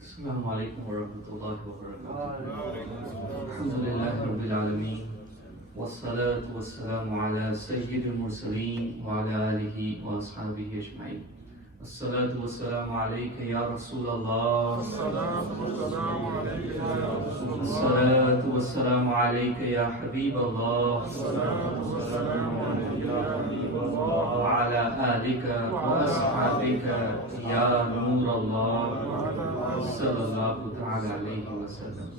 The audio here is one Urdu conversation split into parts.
Assalamu alaikum wa rahmatullahi wa barakatuh. Alhamdulillahi rabbil alameen. Wassalatu wassalamu ala sayyidil mursaleen wa ala alihi wa ashabihi ajma'in. Assalatu wassalamu alayka ya Rasulallah. Assalatu wassalamu alayka ya Habiballah. Wa ala alika wa ashabika ya Nur Allah. Sallallahu ta'ala alayhi wa sallam.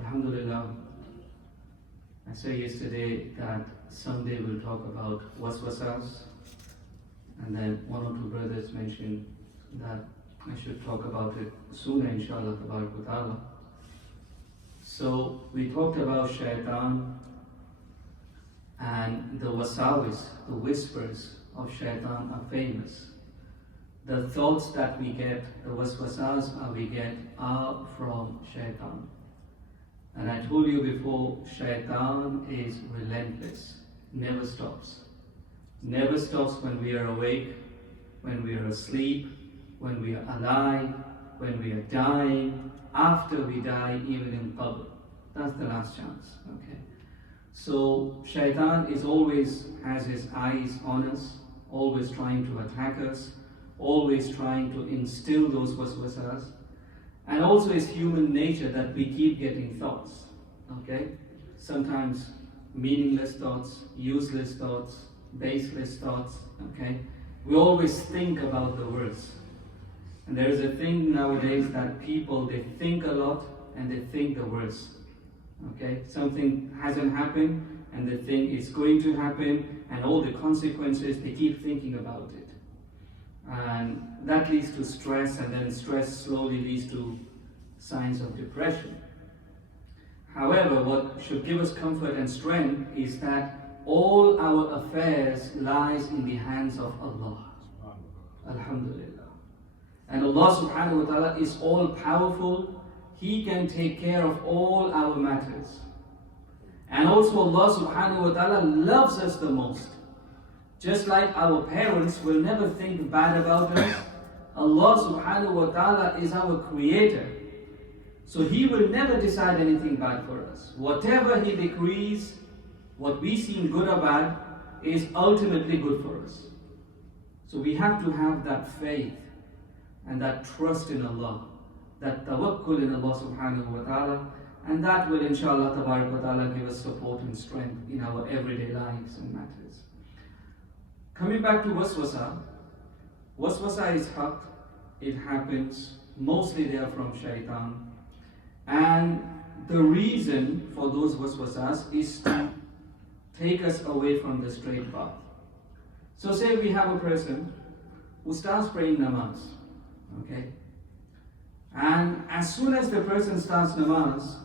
Alhamdulillah, I said yesterday that someday we'll talk about waswasas, and then one or two brothers mentioned that I should talk about it soon, inshallah ta'ala. So we talked about shaitan and the wasawis, the whispers of shaitan are famous. The thoughts that we get, the waswasas we get are from shaitan. And I told you before, shaitan is relentless, never stops. Never stops when we are awake, when we are asleep, when we are alive, when we are dying, after we die, even in qabr. That's the last chance, okay? So shaitan is always has his eyes on us, always trying to attack us, always trying to instill those waswasas. And also it's human nature that we keep getting thoughts, okay? Sometimes meaningless thoughts, useless thoughts, baseless thoughts, okay? We always think about the worst. And there is a thing nowadays that people, they think a lot and they think the worst, okay? Something hasn't happened and they think it's going to happen, and all the consequences, they keep thinking about it. And that leads to stress, and then stress slowly leads to signs of depression. However, what should give us comfort and strength is that all our affairs lies in the hands of Allah. Alhamdulillah. And Allah subhanahu wa ta'ala is all powerful. He can take care of all our matters. And also Allah subhanahu wa ta'ala loves us the most. Just like our parents will never think bad about us, Allah subhanahu wa ta'ala is our creator. So He will never decide anything bad for us. Whatever He decrees, what we seem good or bad, is ultimately good for us. So we have to have that faith and that trust in Allah, that tawakkul in Allah subhanahu wa ta'ala, and that will inshallah tabarak wa ta'ala give us support and strength in our everyday lives and matters. Coming back to waswasa, waswasa is haq, it happens, mostly they are from shaitan. And the reason for those waswasas is to take us away from the straight path. So say we have a person who starts praying namaz, okay? And as soon as the person starts namaz,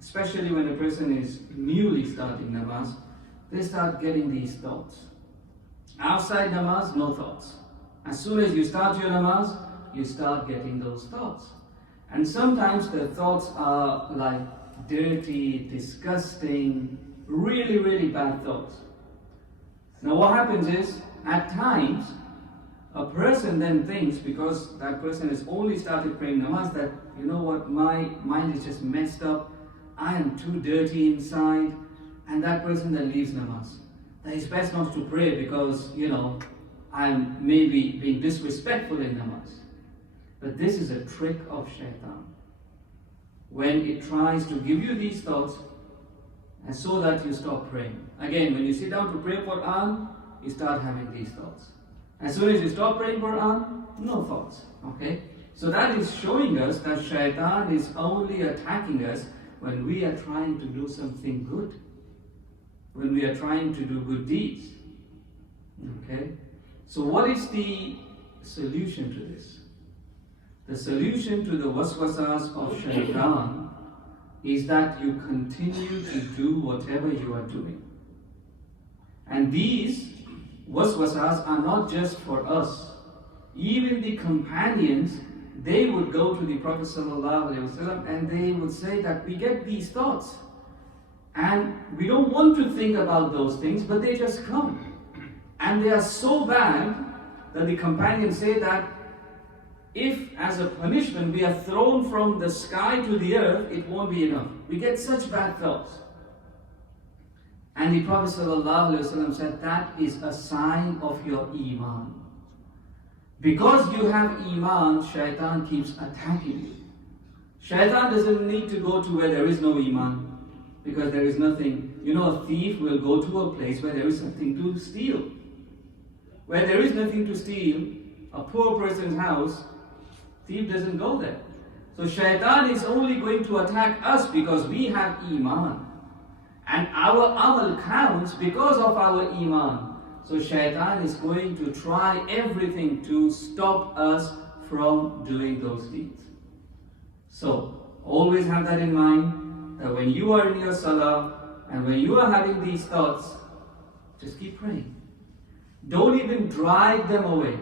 especially when a person is newly starting namaz, they start getting these thoughts. Outside namaz, no thoughts. As soon as you start your namaz, you start getting those thoughts. And sometimes the thoughts are like dirty, disgusting, really, really bad thoughts. Now what happens is, at times, a person then thinks, because that person has only started praying namaz, that, you know what, my mind is just messed up, I am too dirty inside, and that person then leaves namaz. That it's best not to pray because, you know, I'm maybe being disrespectful in namaz. But this is a trick of shaitan. When it tries to give you these thoughts, and so that you stop praying. Again, when you sit down to pray Quran, you start having these thoughts. As soon as you stop praying Quran, no thoughts. Okay? So that is showing us that shaitan is only attacking us when we are trying to do something good. When we are trying to do good deeds. Okay? So what is the solution to this? The solution to the waswasas of shaitan is that you continue to do whatever you are doing. And these waswasas are not just for us. Even the companions, they would go to the Prophet ﷺ and they would say that we get these thoughts and we don't want to think about those things, but they just come. And they are so bad that the companions say that if as a punishment we are thrown from the sky to the earth, it won't be enough. We get such bad thoughts. And the Prophet ﷺ said that is a sign of your Iman. Because you have Iman, Shaitan keeps attacking you. Shaitan doesn't need to go to where there is no Iman, because there is nothing. You know, a thief will go to a place where there is something to steal. Where there is nothing to steal, a poor person's house, thief doesn't go there. So Shaitan is only going to attack us because we have Iman. And our amal counts because of our Iman. So Shaitan is going to try everything to stop us from doing those deeds. So always have that in mind, that when you are in your salah and when you are having these thoughts, just keep praying. Don't even drive them away.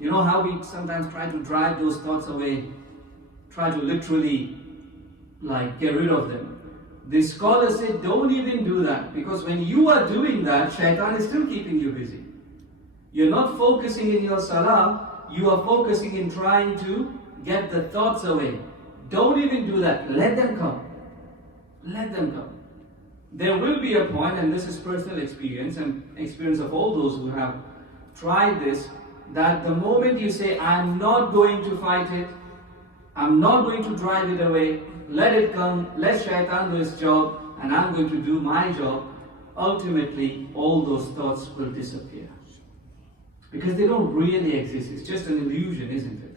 You know how we sometimes try to drive those thoughts away, try to literally get rid of them. The scholars say don't even do that, because when you are doing that, Shaitan is still keeping you busy. You're not focusing in your salah, you are focusing in trying to get the thoughts away. Don't even do that. Let them come. Let them come. There will be a point, and this is personal experience and experience of all those who have tried this, that the moment you say, I'm not going to fight it, I'm not going to drive it away, let it come, let Shaitan do his job, and I'm going to do my job, ultimately all those thoughts will disappear. Because they don't really exist, it's just an illusion, isn't it?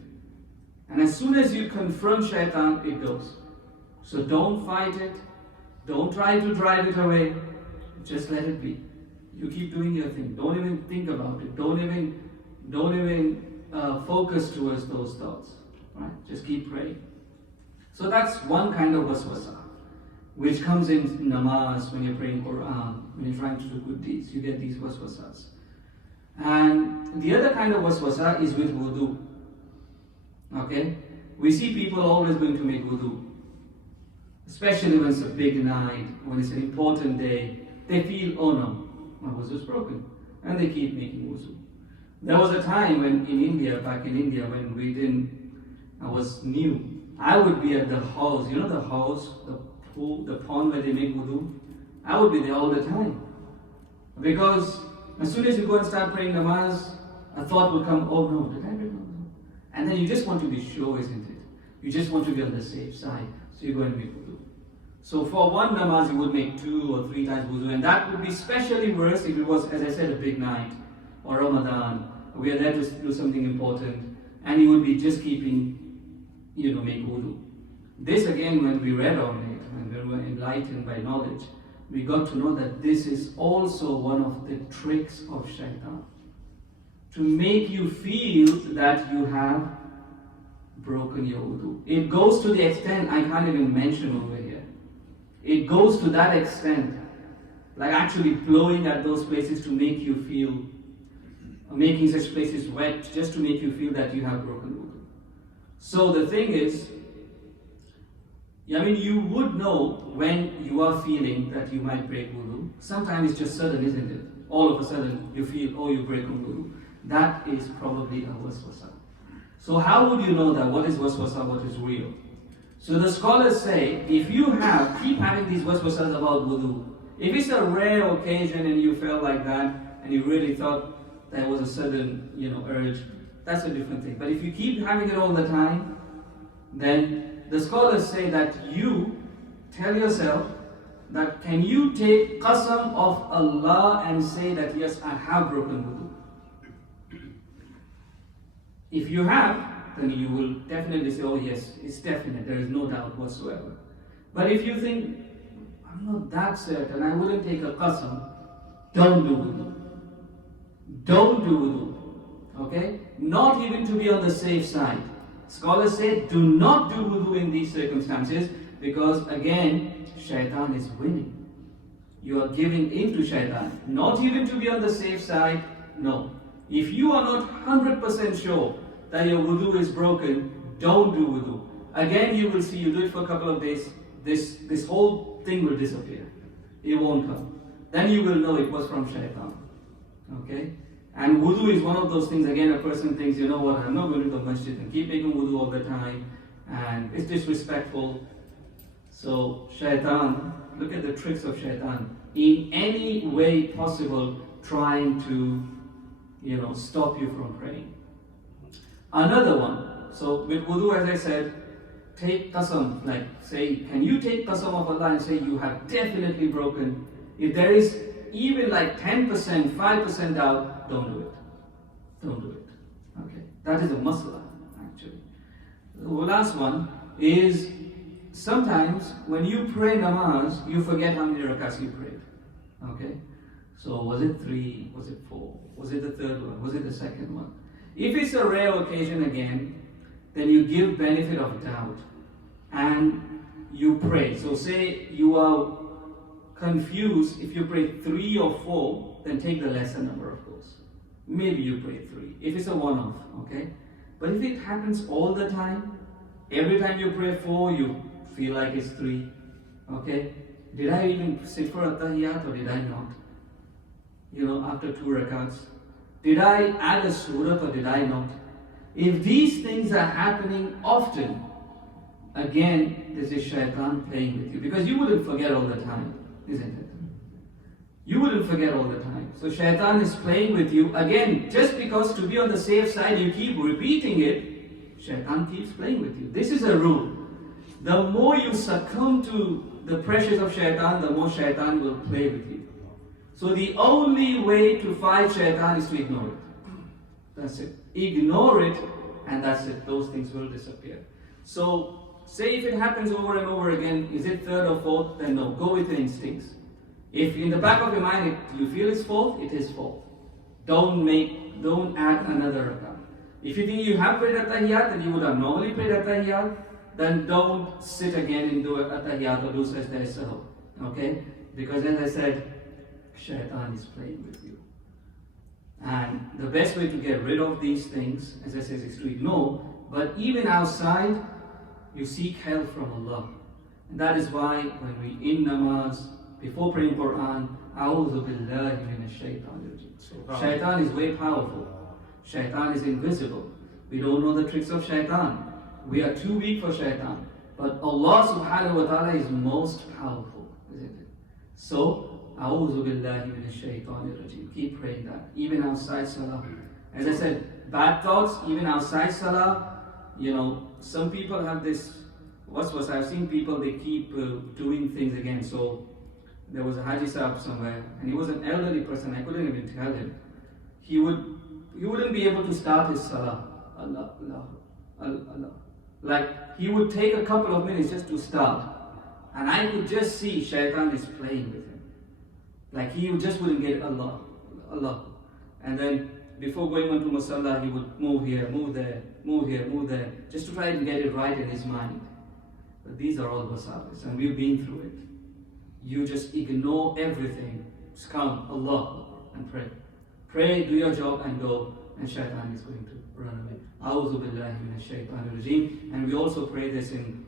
And as soon as you confront Shaitan, it goes. So don't fight it, don't try to drive it away, just let it be. You keep doing your thing, don't even think about it, don't even focus towards those thoughts, right? Just keep praying. So that's one kind of waswasa, which comes in namaz, when you're praying Quran, when you're trying to do good deeds, you get these waswasas. And the other kind of waswasa is with wudu. Okay? We see people always going to make wudu. Especially when it's a big night, when it's an important day, they feel, oh no, my wudu is broken. And they keep making wudu. There was a time when back in India, when I was new, I would be at the house, you know the house, the pool, the pond where they make wudu? I would be there all the time. Because as soon as you go and start praying namaz, a thought will come, oh no, did I break my wudu? And then you just want to be sure, isn't it? You just want to be on the safe side, so you go and make wudu. So for one namaz, you would make 2 or 3 times wudu, and that would be especially worse if it was, as I said, a big night, or Ramadan, we are there to do something important, and you would be just keeping, make wudu. This again, when we read on it, when we were enlightened by knowledge, we got to know that this is also one of the tricks of Shaitan. To make you feel that you have broken your wudu. It goes to the extent I can't even mention over here. It goes to that extent, like actually blowing at those places to make you feel, making such places wet, just to make you feel that you have broken wudu. So the thing is, you would know when you are feeling that you might break wudu. Sometimes it's just sudden, isn't it? All of a sudden you feel, oh, you break wudu. That is probably a waswasa. So how would you know that? What is waswasa, what is real? So the scholars say, if you keep having these waswasas about wudu, if it's a rare occasion and you felt like that, and you really thought there was a sudden, urge, that's a different thing. But if you keep having it all the time, then the scholars say that you tell yourself that can you take qasam of Allah and say that yes, I have broken wudu. If you have, then you will definitely say, oh yes, it's definite, there is no doubt whatsoever. But if you think, I'm not that certain, I wouldn't take a qasam, don't do wudu. Don't do wudu. Okay? Not even to be on the safe side. Scholars say do not do wudu in these circumstances, because again, Shaitan is winning. You are giving in to Shaitan. Not even to be on the safe side, no. If you are not 100% sure that your wudu is broken, Don't do wudu. Again, you will see, you do it for a couple of days, this whole thing will disappear. It won't come. Then you will know it was from shaitan. Okay? And wudu is one of those things, again, a person thinks, you know what, I'm not going to the masjid and keep making wudu all the time, and it's disrespectful. So, shaitan, look at the tricks of shaitan. In any way possible, trying to, stop you from praying. Another one, so with wudu, as I said, take qasam, like say, can you take qasam of Allah and say you have definitely broken? If there is even like 10%, 5% doubt, don't do it. Don't do it. Okay, that is a masla, actually. The last one is, sometimes when you pray namaz, you forget how many rakats you prayed. Okay? So was it 3? Was it 4? Was it the third one? Was it the second one? If it's a rare occasion again, then you give benefit of doubt and you pray. So say you are confused, if you pray 3 or 4, then take the lesser number, of course. Maybe you pray 3, if it's a one-off, okay? But if it happens all the time, every time you pray 4, you feel like it's 3, okay? Did I even sit for at-tahiyat or did I not? After 2 rakats. Did I add a surah or did I not? If these things are happening often, again, this is shaitan playing with you. Because you wouldn't forget all the time, isn't it? You wouldn't forget all the time. So shaitan is playing with you. Again, just because to be on the safe side you keep repeating it, shaitan keeps playing with you. This is a rule. The more you succumb to the pressures of shaitan, the more shaitan will play with you. So the only way to fight shaitan is to ignore it. That's it. Ignore it, and that's it. Those things will disappear. So, say if it happens over and over again, is it 3rd or 4th? Then no, go with the instincts. If in the back of your mind you feel it's 4th, it is 4th. Don't add another rakah. If you think you have prayed at-tahiyat and you would have normally prayed at-tahiyat, then don't sit again and do at-tahiyat or do sajda sahw. Okay? Because as I said, shaitan is playing with you. And the best way to get rid of these things, as I said, is to ignore. But even outside, you seek help from Allah. And that is why when we in namaz, before praying Quran, A'udhu billahi minash shaitanir rajim. Shaitan is way powerful. Shaitan is invisible. We don't know the tricks of shaitan. We are too weak for shaitan. But Allah subhanahu wa ta'ala is most powerful, isn't it? So, A'udhu billahi minash shaitanir rajim. Keep praying that, even outside salah. As I said, bad thoughts, even outside salah. Some people have this, I've seen people, they keep doing things again. So, there was a Haji Sahib somewhere, and he was an elderly person, I couldn't even tell him. He wouldn't be able to start his salah. Allah, Allah, Allah, Allah. Like, he would take a couple of minutes just to start. And I could just see shaitan is playing with him. Like, he just wouldn't get Allah, Allah. And then, before going on to Musalla, he would move here, move there, move here, move there, just to try and get it right in his mind. But these are all wasabis, and we've been through it. You just ignore everything, just come, Allah, and pray. Pray, do your job, and go, and shaitan is going to run away. A'udhu billahi minash shaitanir rajim. And we also pray this in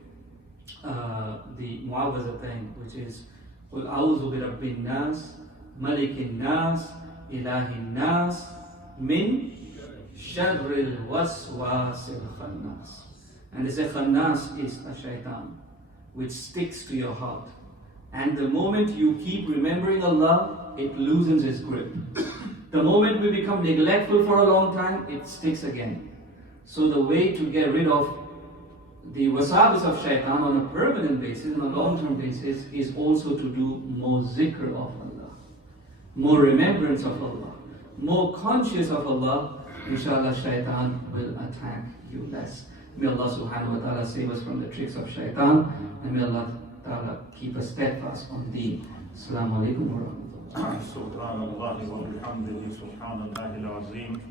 the Mu'awwazatayn, which is قُلْ أَعُوذُ بِرَبِّ النَّاسِ مَلِكِ النَّاسِ إِلَهِ النَّاسِ مِنْ شَرِّ الْوَسْوَاسِ الْخَنَّاسِ. And they say khannas is a shaitan, which sticks to your heart. And the moment you keep remembering Allah, it loosens its grip. The moment we become neglectful for a long time, it sticks again. So the way to get rid of the wasabis of shaitan on a permanent basis, on a long-term basis, is also to do more zikr of Allah, more remembrance of Allah, more conscious of Allah. Inshallah, shaitan will attack you less. May Allah subhanahu wa ta'ala save us from the tricks of shaitan, and may Allah ta'ala keep us steadfast on deen. Assalamu alaikum wa rahmatullah. Subhanallah wa bihamdihi, subhanallahil azim.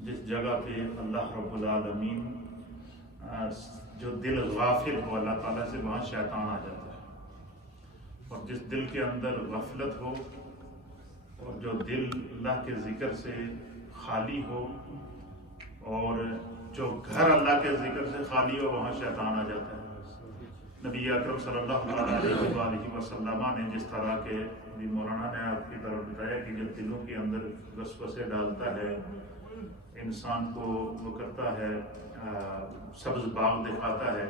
جس جگہ پہ اللہ رب العالمین جو دل غافل ہو اللہ تعالیٰ سے، وہاں شیطان آ جاتا ہے، اور جس دل کے اندر غفلت ہو اور جو دل اللہ کے ذکر سے خالی ہو اور جو گھر اللہ کے ذکر سے خالی ہو، وہاں شیطان آ جاتا ہے۔ نبی اکرم صلی اللہ علیہ وآلہ وسلم نے جس طرح کے مولانا نے آپ کی طرف بتایا کہ جو دلوں کے اندر وسوسے ڈالتا ہے، انسان کو وہ کرتا ہے، سبز باغ دکھاتا ہے،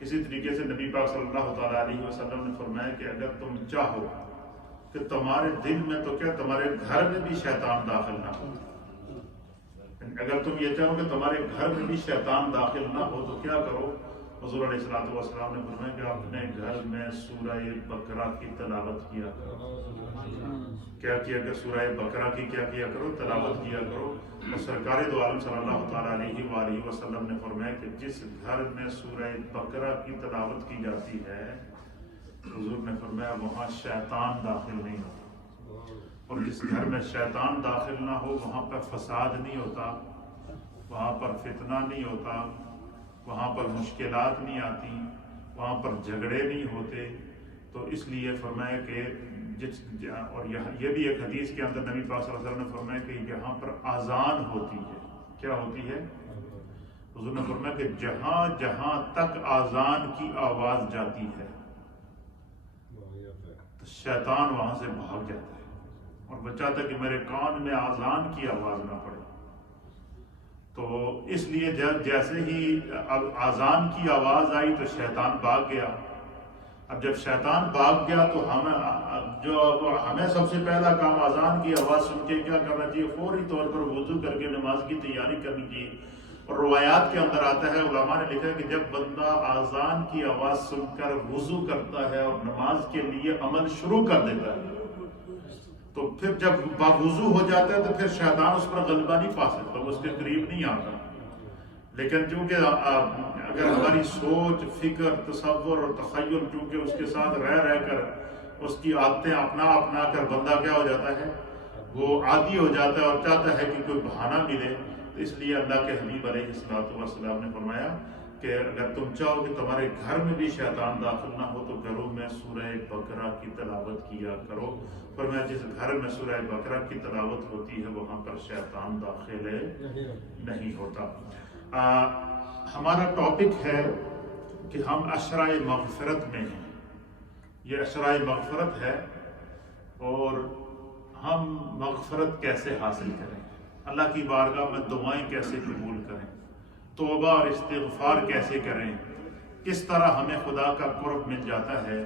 اسی طریقے سے نبی پاک صلی اللہ تعالیٰ علیہ وسلم نے فرمایا کہ اگر تم چاہو کہ تمہارے دل میں تو کیا تمہارے گھر میں بھی شیطان داخل نہ ہو، اگر تم یہ چاہو کہ تمہارے گھر میں بھی شیطان داخل نہ ہو تو کیا کرو؟ حضور علیہ السلام نے فرمایا کہ اپنے گھر میں سورہ بقرہ کی تلاوت کیا کہ سورہ بقرہ کی کیا کیا کرو؟ تلاوت کیا کرو۔ اور سرکار دو عالم صلی اللہ تعالیٰ علیہ وآلہ وسلم نے فرمایا کہ جس گھر میں سورہ بقرہ کی تلاوت کی جاتی ہے، حضور نے فرمایا وہاں شیطان داخل نہیں ہوتا، اور جس گھر میں شیطان داخل نہ ہو وہاں پر فساد نہیں ہوتا، وہاں پر فتنہ نہیں ہوتا، وہاں پر مشکلات نہیں آتی، وہاں پر جھگڑے نہیں ہوتے۔ تو اس لیے فرمایا کہ اور یہ بھی ایک حدیث کے اندر نبی پاک صلی اللہ علیہ وسلم نے فرمایا کہ یہاں پر اذان ہوتی ہے، کیا ہوتی ہے؟ حضور نے فرمایا کہ جہاں جہاں تک اذان کی آواز جاتی ہے تو شیطان وہاں سے بھاگ جاتا ہے اور وہ چاہتا ہے کہ میرے کان میں اذان کی آواز نہ پڑے۔ تو اس لیے جیسے ہی اب اذان کی آواز آئی تو شیطان بھاگ گیا۔ اب جب شیطان بھاگ گیا تو ہمیں سب سے پہلا کام اذان کی آواز سن کے کیا کرنا چاہیے؟ فوری طور پر وضو کر کے نماز کی تیاری کرنی چاہیے۔ اور روایات کے اندر آتا ہے، علماء نے لکھا ہے کہ جب بندہ اذان کی آواز سن کر وضو کرتا ہے اور نماز کے لیے عمل شروع کر دیتا ہے تو پھر جب باوضو ہو جاتا ہے تو پھر شیطان اس پر غلبہ نہیں پا سکتا، وہ اس کے قریب نہیں آتا۔ لیکن چونکہ اگر ہماری سوچ، فکر، تصور اور تخیل چونکہ اس کے ساتھ رہ کر اس کی عادتیں اپنا کر بندہ کیا ہو جاتا ہے؟ وہ عادی ہو جاتا ہے اور چاہتا ہے کہ کوئی بہانہ ملے۔ تو اس لیے اللہ کے حبیب علیہ السلام نے فرمایا کہ اگر تم چاہو کہ تمہارے گھر میں بھی شیطان داخل نہ ہو تو گھروں میں سورہ بقرہ کی تلاوت کیا کرو۔ فرمایا جس گھر میں سورہ بقرہ کی تلاوت ہوتی ہے وہاں پر شیطان داخل نہیں ہوتا۔ ہمارا ٹاپک ہے کہ ہم عشرہ مغفرت میں ہیں، یہ عشرہ مغفرت ہے اور ہم مغفرت کیسے حاصل کریں، اللہ کی بارگاہ میں دعائیں کیسے قبول کریں، توبہ اور استغفار کیسے کریں، کس طرح ہمیں خدا کا قرب مل جاتا ہے۔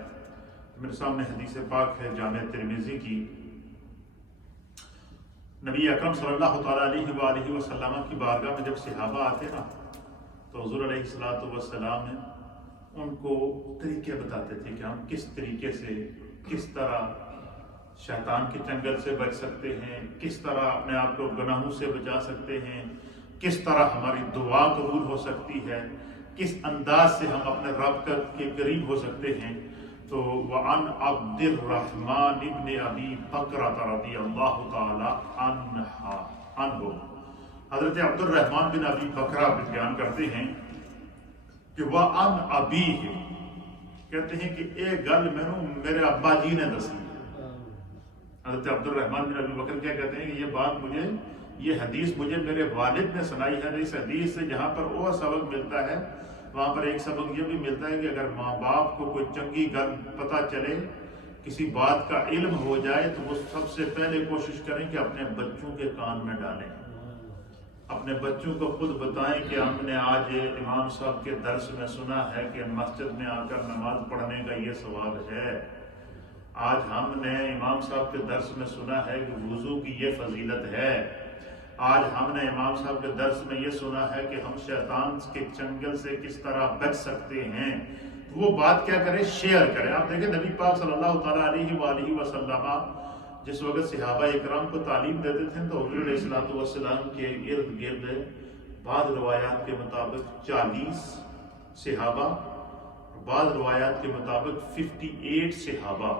میرے سامنے حدیث پاک ہے جامع ترمذی کی، نبی اکرم صلی اللہ تعالیٰ علیہ وآلہ وسلم کی بارگاہ میں جب صحابہ آتے نا تو حضور علیہ السلام نے ان کو طریقے بتاتے تھے کہ ہم کس طریقے سے کس طرح شیطان کے چنگل سے بچ سکتے ہیں، کس طرح اپنے آپ کو گناہوں سے بچا سکتے ہیں، کس طرح ہماری دعا قبول ہو سکتی ہے، کس انداز سے ہم اپنے رب کے قریب ہو سکتے ہیں۔ تو وعن عبد الرحمن ابن ابی بکرۃ رضی اللہ تعالی عنہ، حضرت عبد الرحمن بن ابی بکرہ بیان کرتے ہیں کہ وعن ابیہ، کہتے ہیں کہ اے گل مینوں میرے ابا جی نے دسی۔ حضرت عبد الرحمن بن ابی بکر کیا کہتے ہیں کہ یہ بات یہ حدیث مجھے میرے والد نے سنائی ہے۔ اس حدیث سے جہاں پر وہ سبق ملتا ہے وہاں پر ایک سبق یہ بھی ملتا ہے کہ اگر ماں باپ کو کوئی چنگی گل پتہ چلے، کسی بات کا علم ہو جائے تو وہ سب سے پہلے کوشش کریں کہ اپنے بچوں کے کان میں ڈالیں، اپنے بچوں کو خود بتائیں کہ ہم نے آج امام صاحب کے درس میں سنا ہے کہ مسجد میں آ کر نماز پڑھنے کا یہ ثواب ہے، آج ہم نے امام صاحب کے درس میں سنا ہے کہ وضو کی یہ فضیلت ہے، آج ہم نے امام صاحب کے درس میں یہ سنا ہے کہ ہم شیطان کے چنگل سے کس طرح بچ سکتے ہیں۔ وہ بات کیا کریں؟ شیئر کریں۔ آپ دیکھیں نبی پاک صلی اللہ تعالیٰ علیہ وآلہ وسلم جس وقت صحابہ اکرام کو تعلیم دیتے تھے تو حضور علیہ السلام کے ارد گرد بعض روایات کے مطابق 40 صحابہ، بعض روایات کے مطابق 58 صحابہ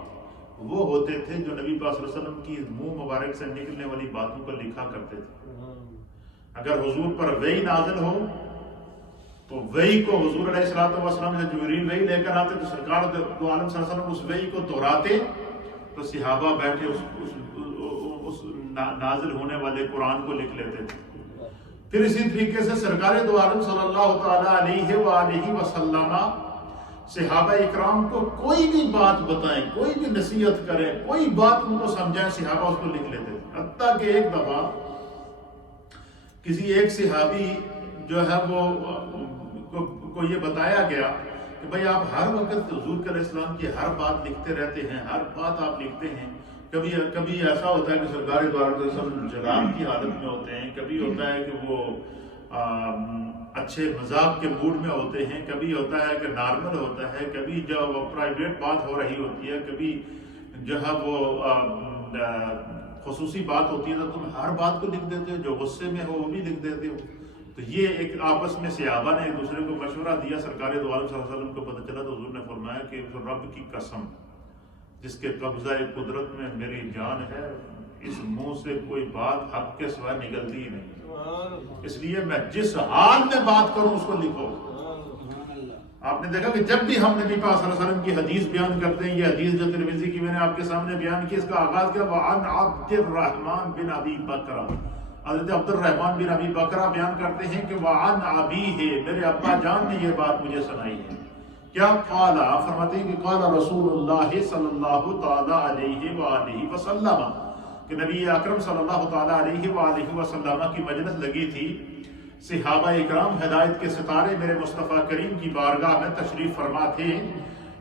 وہ ہوتے تھے جو نبی پاک صلی اللہ علیہ وسلم کی منہ مبارک سے نکلنے والی باتوں کو لکھا کرتے تھے۔ اگر حضور پر وحی نازل ہو تو وحی کو حضور علیہ السلام جب جبریل وحی لے کر آتے تو سرکار دو عالم صلی اللہ علیہ وسلم اس وحی کو دہراتے تو صحابہ بیٹھے اس نازل ہونے والے قرآن کو لکھ لیتے تھے. پھر اسی طریقے سے سرکار دو عالم صلی اللہ تعالی علیہ وآلہ وسلم صحابہ اکرام کو کوئی بھی بات بتائیں، کوئی بھی نصیحت کریں، کوئی بات ان کو سمجھائیں، صحابہ اس کو لکھ لیتے تھے. حتیٰ کہ ایک دفعہ کسی ایک صحابی جو ہے وہ کو یہ بتایا گیا کہ بھائی آپ ہر وقت حضور علیہ السلام کی ہر بات لکھتے رہتے ہیں، ہر بات آپ لکھتے ہیں. کبھی ایسا ہوتا ہے کہ سرکار دو عالم صلی اللہ علیہ وسلم جلال کی حالت میں ہوتے ہیں، کبھی ہوتا ہے کہ وہ اچھے مذاق کے موڈ میں ہوتے ہیں، کبھی ہوتا ہے کہ نارمل ہوتا ہے، کبھی جو وہ پرائیویٹ بات ہو رہی ہوتی ہے، کبھی جو ہے وہ خصوصی بات ہوتی ہے. تو تم ہر بات کو لکھ دیتے ہو، جو غصے میں ہو وہ بھی لکھ دیتے ہو. تو یہ ایک آپس میں صحابہ نے ایک دوسرے کو مشورہ دیا. سرکار دو عالم صلی اللہ علیہ وسلم کو پتہ چلا تو حضور نے فرمایا کہ رب کی قسم جس کے قبضہ قدرت میں میری جان ہے، اس منہ سے کوئی بات حق کے سوا نکلتی ہی نہیں، اس لیے میں جس حال میں بات کروں اس کو لکھو. آپ نے دیکھا کہ جب بھی ہم نبی پاک صلی اللہ علیہ وسلم کی حدیث بیان کرتے ہیں، یہ حدیث جو ترمذی کی میں نے آپ کے سامنے بیان کی، اس کا آغاز کیا وعن عبد الرحمن بن ابی بکرہ. حضرت عبد الرحمن بن ابی بکرہ بیان کرتے ہیں کہ وعن ابیہ، میرے ابا جان نے یہ بات مجھے سنائی ہے. کیا قال، فرماتے ہیں کہ قال رسول اللہ صلی اللہ تعالی علیہ وآلہ وسلم، کہ نبی اکرم صلی اللہ تعالی علیہ وآلہ وسلم کی مجلس لگی تھی. صحابہ اکرام ہدایت کے ستارے میرے مصطفیٰ کریم کی بارگاہ میں تشریف فرما تھے.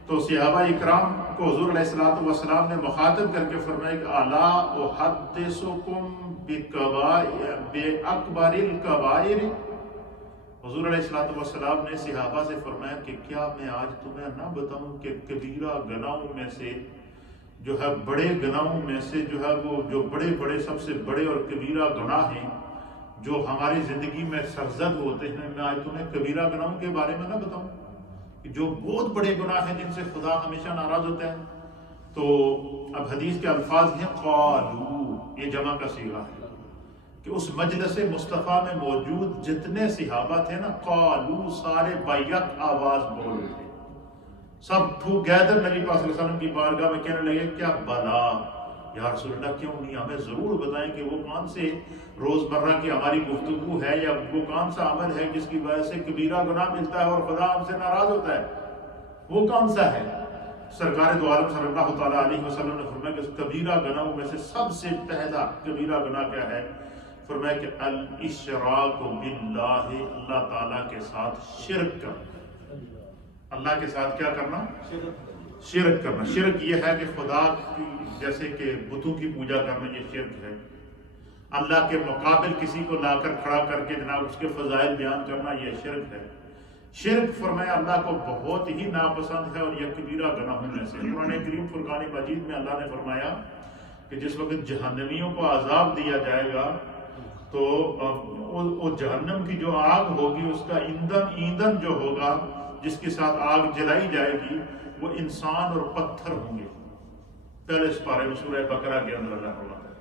تو صحابہ اکرام کو حضور علیہ السلام نے مخاطب کر کے فرمایا کہ الا احدثکم بأکبر الکبائر. حضور علیہ السلام نے صحابہ سے فرمایا کہ کیا میں آج تمہیں نہ بتاؤں کہ کبیرہ گناہوں میں سے جو ہے، بڑے گناہوں میں سے جو ہے وہ جو بڑے سب سے بڑے اور کبیرہ گناہ ہیں جو ہماری زندگی میں سرزد ہوتے ہیں، میں آج تمہیں کبیرہ گناہوں کے بارے میں نہ بتاؤں کہ جو بہت بڑے گناہ ہیں جن سے خدا ہمیشہ ناراض ہوتا ہے. تو اب حدیث کے الفاظ ہیں قالو، یہ جمع کا صیغہ ہے کہ اس مجلس مصطفیٰ میں موجود جتنے صحابہ تھے نا، قالو، سارے بیک آواز بول رہے تھے، سب ٹوگیدر نبی پاک صلی اللہ علیہ وسلم کی بارگاہ میں کہنے لگے کیا بلا یا رسول اللہ، کیوں نہیں، ہمیں ضرور بتائیں کہ وہ کون سے روزمرہ کی ہماری گفتگو ہے یا وہ کون سا عمل ہے جس کی وجہ سے کبیرہ گناہ ملتا ہے اور خدا ہم سے ناراض ہوتا ہے، وہ کون سا ہے. سرکار دو عالم صلی اللہ تعالیٰ علیہ وسلم نے فرمایا کہ اس کبیرہ گناہوں میں سے سب سے پہلا کبیرہ گناہ کیا ہے؟ فرمایا کہ الاشراک باللہ، اللہ تعالیٰ کے ساتھ شرک کرنا. اللہ کے ساتھ کیا کرنا؟ شرک کرنا. شرک یہ ہے کہ خدا کی جیسے کہ بتوں کی پوجا کرنا، یہ شرک ہے. اللہ کے مقابل کسی کو لا کر کھڑا کر کے جناب اس کے فضائل بیان کرنا، یہ شرک ہے. شرک فرمایا اللہ کو بہت ہی ناپسند ہے اور یہ کبیرہ گناہوں میں سے. قرآن کریم فرقان مجید میں اللہ نے فرمایا کہ جس وقت جہنمیوں کو عذاب دیا جائے گا تو وہ جہنم کی جو آگ ہوگی اس کا ایندھن جو ہوگا جس کے ساتھ آگ جلائی جائے گی وہ انسان اور پتھر ہوں گے. پہلے اس پارے میں سورہ بقرہ کے اندر اللہ فرماتا ہے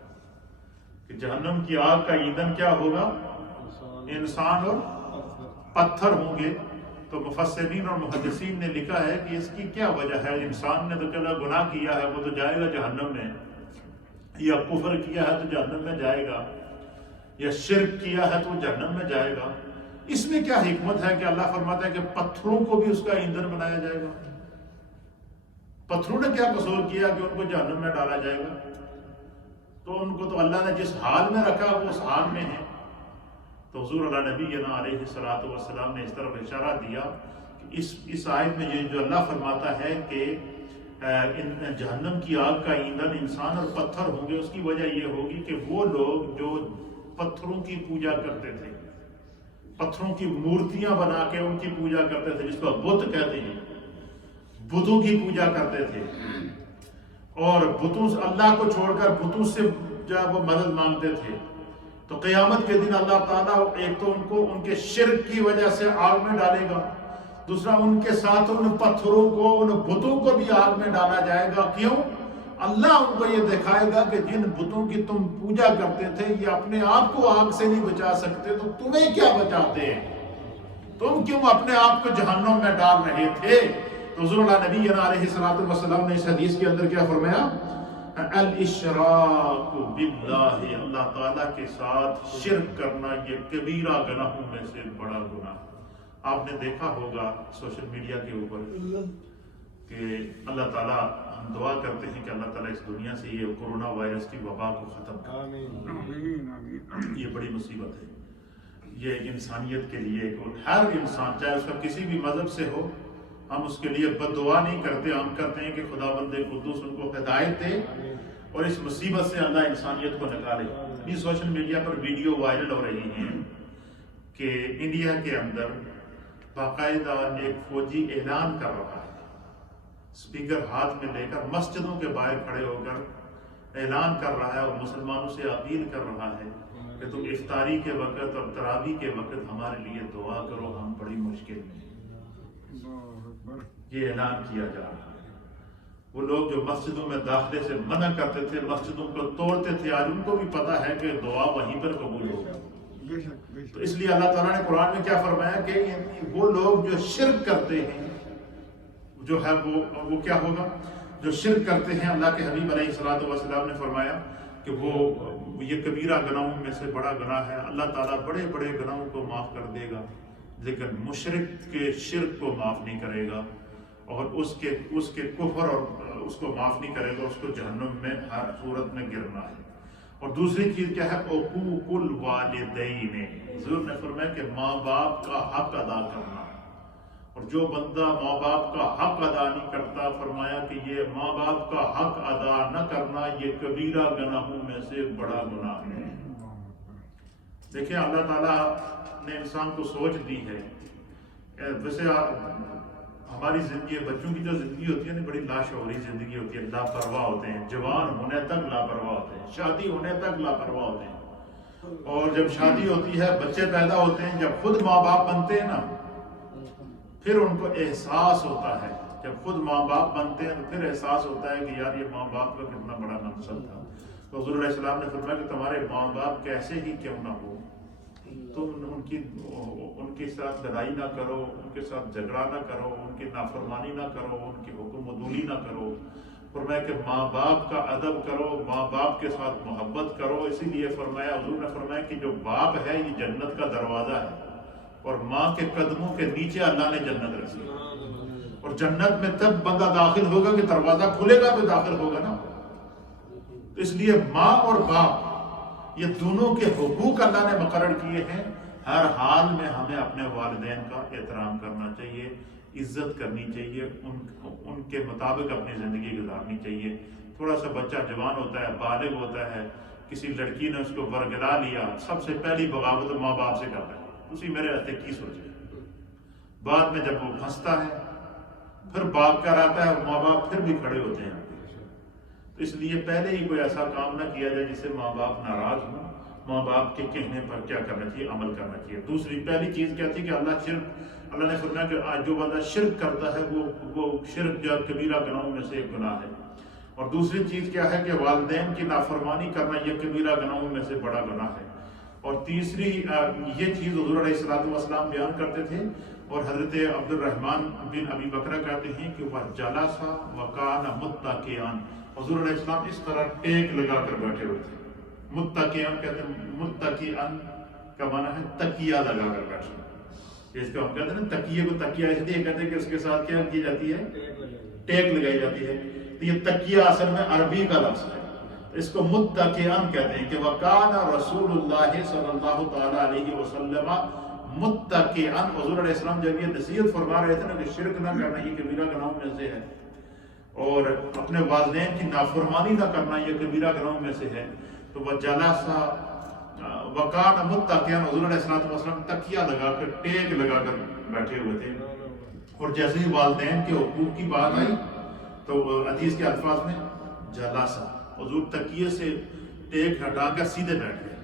کہ جہنم کی آگ کا ایندھن کیا ہوگا؟ انسان اور پتھر ہوں گے. تو مفسرین اور محدثین نے لکھا ہے کہ اس کی کیا وجہ ہے؟ انسان نے تو چلا گناہ کیا ہے وہ تو جائے گا جہنم میں، یا کفر کیا ہے تو جہنم میں جائے گا، یا شرک کیا ہے تو جہنم میں جائے گا. اس میں کیا حکمت ہے کہ اللہ فرماتا ہے کہ پتھروں کو بھی اس کا ایندھن بنایا جائے گا؟ پتھروں نے کیا قصور کیا کہ ان کو جہنم میں ڈالا جائے گا؟ تو ان کو تو اللہ نے جس حال میں رکھا وہ اس حال میں ہے. تو حضور علیہ نبی علیہ الصلوۃ والسلام نے اس طرف اشارہ دیا کہ اس آیت میں جو اللہ فرماتا ہے کہ جہنم کی آگ کا ایندھن انسان اور پتھر ہوں گے، اس کی وجہ یہ ہوگی کہ وہ لوگ جو پتھروں کی پوجا کرتے تھے، پتھروں کی مورتیاں بنا کے ان کی پوجا کرتے تھے، جس کو بت کہتے ہیں، بتوں کی پوجا کرتے تھے اور بتوں سے اللہ کو چھوڑ کر بتوں سے جب وہ مدد مانگتے تھے. تو قیامت کے دن اللہ تعالیٰ ایک تو ان کو ان کے شرک کی وجہ سے آگ میں ڈالے گا، دوسرا ان کے ساتھ ان پتھروں کو ان بتوں کو بھی آگ میں ڈالا جائے گا. کیوں؟ اللہ ان کو یہ دکھائے گا کہ جن بتوں کی تم پوجا کرتے تھے یہ اپنے آپ کو آگ سے نہیں بچا سکتے تو تمہیں کیا بچاتے ہیں؟ تم کیوں اپنے آپ کو جہنم میں ڈال رہے تھے؟ تو حضور اللہ نبی علیہ السلام نے اس حدیث کے اندر کیا فرمایا؟ الاشراک باللہ، اللہ تعالیٰ کے ساتھ شرک کرنا یہ کبیرہ گناہوں میں سے بڑا گناہ ہے۔ آپ نے دیکھا ہوگا سوشل میڈیا کے اوپر کہ اللہ تعالیٰ، ہم دعا کرتے ہیں کہ اللہ تعالیٰ اس دنیا سے یہ کورونا وائرس کی وبا کو ختم کرے۔ یہ بڑی مصیبت ہے، یہ انسانیت کے لیے، ہر انسان چاہے اس کا کسی بھی مذہب سے ہو، ہم اس کے لیے بد دعا نہیں کرتے، ہم کرتے ہیں کہ خدا بند قدوس ان کو ہدایت دے اور اس مصیبت سے اللہ انسانیت کو نکالے۔ یہ سوشل میڈیا پر ویڈیو وائرل ہو رہی ہیں کہ انڈیا کے اندر باقاعدہ ایک فوجی اعلان کر رہا ہے، اسپیکر ہاتھ میں لے کر مسجدوں کے باہر کھڑے ہو کر اعلان کر رہا ہے اور مسلمانوں سے اپیل کر رہا ہے کہ تم افطاری کے وقت اور تراویح کے وقت ہمارے لیے دعا کرو، ہم بڑی مشکل میں ہیں۔ یہ اعلان کیا جا رہا ہے۔ وہ لوگ جو مسجدوں میں داخلے سے منع کرتے تھے، مسجدوں کو توڑتے تھے، آج ان کو بھی پتا ہے کہ دعا وہیں پر قبول ہوگی۔ تو اس لیے اللہ تعالیٰ نے قرآن میں کیا فرمایا کہ وہ لوگ جو شرک کرتے ہیں جو ہے وہ کیا ہوگا؟ جو شرک کرتے ہیں، اللہ کے حبیب علیہ السلام نے فرمایا کہ وہ یہ کبیرہ گناہوں میں سے بڑا گناہ ہے۔ اللہ تعالیٰ بڑے بڑے گناہوں کو معاف کر دے گا لیکن مشرک کے شرک کو معاف نہیں کرے گا، اور اس کے کفر اور اس کو معاف نہیں کرے گا، اس کو جہنم میں ہر صورت میں گرنا ہے۔ اور دوسری چیز کیا ہے؟ عقوق الوالدین، حضور نے فرمایا کہ ماں باپ کا حق ادا کرنا، اور جو بندہ ماں باپ کا حق ادا نہیں کرتا، فرمایا کہ یہ ماں باپ کا حق ادا نہ کرنا یہ کبیرہ گناہوں میں سے بڑا گناہ ہے۔ دیکھیں اللہ تعالیٰ نے انسان کو سوچ دی ہے، ویسے ہماری زندگی، بچوں کی جو زندگی ہوتی ہے نا، بڑی لاشعوری زندگی ہوتی ہے، لاپرواہ ہوتے ہیں، جوان ہونے تک لاپرواہ ہوتے ہیں، شادی ہونے تک لاپرواہ ہوتے ہیں، اور جب شادی ہوتی ہے، بچے پیدا ہوتے ہیں، جب خود ماں باپ بنتے ہیں نا، پھر ان کو احساس ہوتا ہے، جب خود ماں باپ بنتے ہیں تو پھر احساس ہوتا ہے کہ یار یہ ماں باپ کا کتنا بڑا مقصد تھا۔ تو حضور علیہ السلام نے فرمایا کہ تمہارے ماں باپ کیسے ہی کیوں نہ ہو، تم ان کے ساتھ لڑائی نہ کرو، ان کے ساتھ جھگڑا نہ کرو، ان کی نافرمانی نہ کرو، ان کی حکم عدولی نہ کرو۔ فرمایا کہ ماں باپ کا ادب کرو، ماں باپ کے ساتھ محبت کرو۔ اسی لیے فرمایا، حضور نے فرمایا کہ جو باپ ہے یہ جنت کا دروازہ ہے، اور ماں کے قدموں کے نیچے اللہ نے جنت رکھی، اور جنت میں تب بندہ داخل ہوگا کہ دروازہ کھلے گا تو داخل ہوگا نا۔ تو اس لیے ماں اور باپ یہ دونوں کے حقوق اللہ نے مقرر کیے ہیں۔ ہر حال میں ہمیں اپنے والدین کا احترام کرنا چاہیے، عزت کرنی چاہیے، ان کے مطابق اپنی زندگی گزارنی چاہیے۔ تھوڑا سا بچہ جوان ہوتا ہے، بالغ ہوتا ہے، کسی لڑکی نے اس کو ورگلا لیا، سب سے پہلی بغاوت ماں باپ سے کرتا ہے، اسی میرے ہاتھ کی سوچے۔ بعد میں جب وہ پھنستا ہے پھر بھاگ کر آتا ہے، ماں باپ پھر بھی کھڑے ہوتے ہیں۔ تو اس لیے پہلے ہی کوئی ایسا کام نہ کیا جائے جس سے ماں باپ ناراض ہوں۔ ماں باپ کے کہنے پر کیا کرنا چاہیے؟ عمل کرنا چاہیے۔ دوسری پہلی چیز کیا تھی کہ اللہ نے فرمایا کہ جو بندہ شرک کرتا ہے وہ شرک جو کبیرہ گناہوں میں سے ایک گناہ ہے۔ اور دوسری چیز کیا ہے کہ والدین کی نافرمانی کرنا یہ کبیرہ گناہوں میں سے بڑا گناہ ہے۔ اور تیسری یہ چیز حضور علیہ السلام بیان کرتے تھے، اور حضرت عبد الرحمن بن ابی بکرہ کہتے ہیں کہ وہ جلسا وکان متکئا، حضور علیہ السلام اس طرح ٹیک لگا کر بیٹھے ہوئے تھے۔ متکئا کہتے ہیں، متکئا کا معنی ہے تکیہ لگا کر بیٹھنا۔ اس کو ہم کہتے ہیں نا تکیے کو تکیہ اس لیے کہتے ہیں کہ اس کے ساتھ کیا کی جاتی ہے؟ ٹیک لگائی جاتی ہے۔ تو یہ تکیہ اصل میں عربی کا لفظ ہے، اس کو متکئا کہتے ہیں کہ وکان رسول اللہ صلی اللہ تعالی علیہ وسلم متکئا۔ حضور علیہ السلام جب یہ نصیحت فرما رہے تھے نا کہ شرک نہ کرنا یہ کبیرہ گناہوں میں سے ہے، اور اپنے والدین کی نافرمانی نہ کرنا یہ کبیرہ گناہوں میں سے ہے، تو وہ جلسا وکان متکئا، حضور علیہ السلام تکیہ لگا کر ٹیک لگا کر بیٹھے ہوئے تھے۔ اور جیسے ہی والدین کے حقوق کی بات آئی تو حدیث کے الفاظ میں جلسا، حضور تکیے سے ٹیک ہٹا کر سیدھے بیٹھ گئے،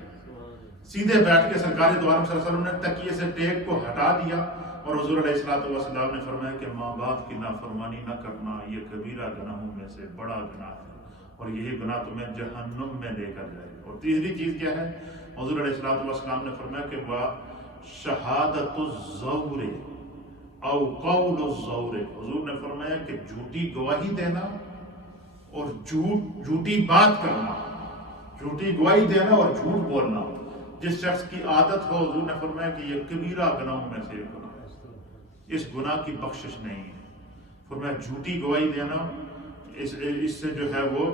سیدھے بیٹھ کے سرکار دو عالم صلی اللہ علیہ وسلم نے تکیے سے ٹیک کو ہٹا دیا، اور حضور علیہ السلام نے فرمایا کہ ماں باپ کی نافرمانی نہ کرنا یہ کبیرہ گناہوں میں سے بڑا گناہ ہے۔ اور یہی گناہ تمہیں جہنم میں لے کر جائے گا۔ اور تیسری چیز کیا ہے؟ حضور علیہ الصلوۃ والسلام نے فرمایا کہ وہ شہادت الزور او قول الزور، حضور نے فرمایا کہ جھوٹی گواہی دینا اور جھوٹی بات کرنا، جھوٹی گواہی دینا اور جھوٹ بولنا جس شخص کی عادت ہو، حضور نے فرمایا کہ یہ کبیرہ گناہوں میں سے ایک گناہ ہے، اس گناہ کی بخشش نہیں ہے۔ فرمایا جھوٹی گواہی دینا، اس سے جو ہے وہ